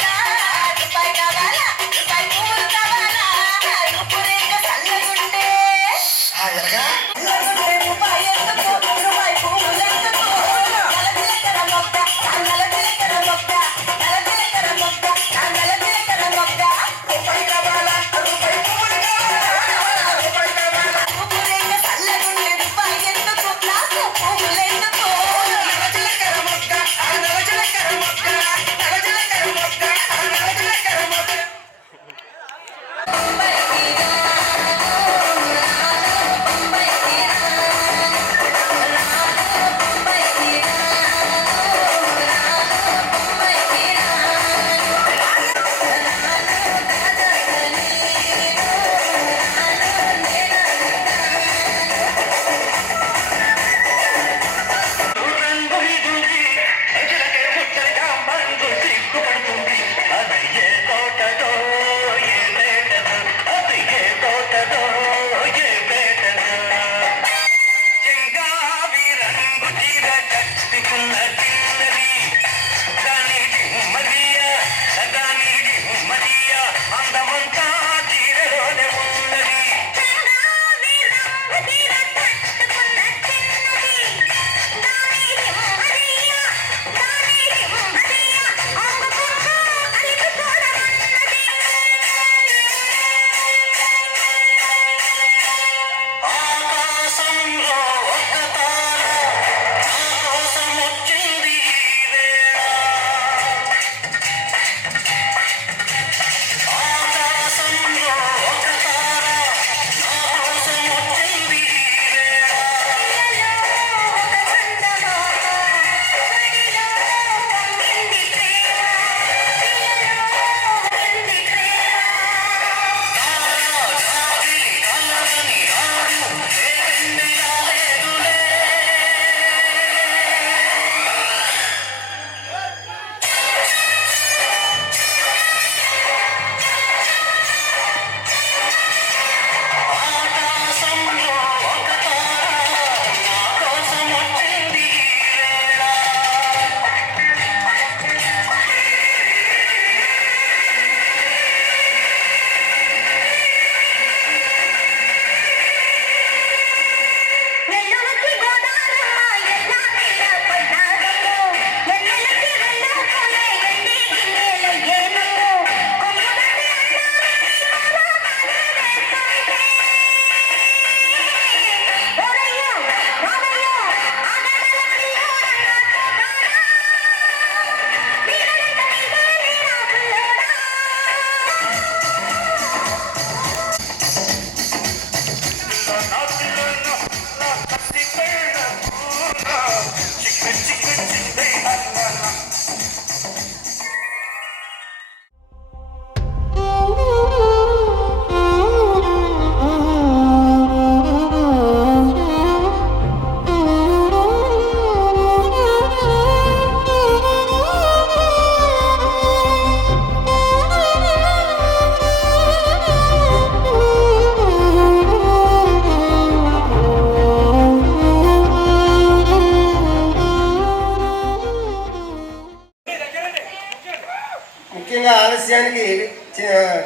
ముఖ్యంగా ఆలస్యానికి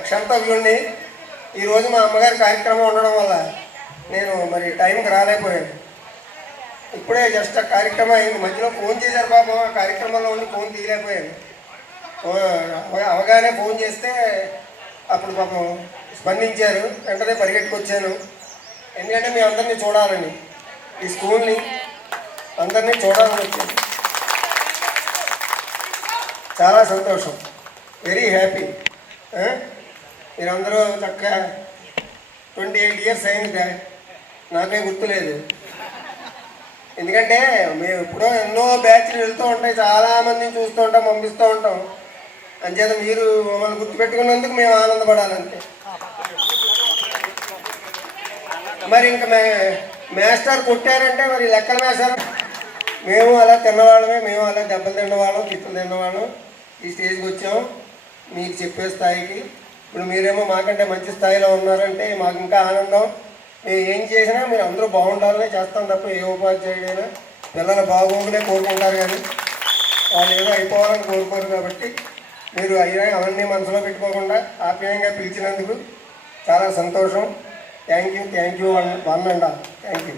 క్షంతవ్యుణ్ణి. ఈరోజు మా అమ్మగారి కార్యక్రమం ఉండడం వల్ల నేను మరి టైంకి రాలేకపోయాను. ఇప్పుడే జస్ట్ ఆ కార్యక్రమం అయింది. మధ్యలో ఫోన్ చేశారు పాపం, ఆ కార్యక్రమంలో ఉండి ఫోన్ తీయలేకపోయాను. అవగానే ఫోన్ చేస్తే అప్పుడు పాపం స్పందించారు. వెంటనే పరిగెట్టుకొచ్చాను. ఎందుకంటే మీ అందరినీ చూడాలని, ఈ స్కూల్ని అందరినీ చూడాలని వచ్చాను. చాలా సంతోషం, వెరీ హ్యాపీ. మీరందరూ చక్కగా 28 ఇయర్స్ అయింది, నాకే గుర్తులేదు. ఎందుకంటే మేము ఎప్పుడో ఎన్నో బ్యాచ్లు వెళ్తూ ఉంటాయి, చాలామందిని చూస్తూ ఉంటాం, పంపిస్తూ ఉంటాం. అంచేత మీరు మమ్మల్ని గుర్తుపెట్టుకున్నందుకు మేము ఆనందపడాలంటే. మరి ఇంకా మాస్టర్ కొట్టారంటే మరి లెక్కల మాస్టర్. మేము అలా తిన్నవాళ్ళమే, మేము అలా దెబ్బలు తిన్నవాళ్ళం, తిప్పులు తిన్నవాళ్ళం. ఈ స్టేజ్కి వచ్చాం మీకు చెప్పే స్థాయికి. ఇప్పుడు మీరేమో మాకంటే మంచి స్థాయిలో ఉన్నారంటే మాకు ఇంకా ఆనందం. మేము ఏం చేసినా మీరు అందరూ బాగుండాలనే చేస్తాం తప్ప ఏ ఉపాధ్యాయుడైనా పిల్లల బాగోగులే కోరుకుంటారు. కానీ వాళ్ళు ఏదో అయిపోవాలని కోరుకోరు కాబట్టి మీరు అవన్నీ మనసులో పెట్టుకోకుండా ఆప్యాయంగా పిలిచినందుకు చాలా సంతోషం. Thank you one and all. Thank you.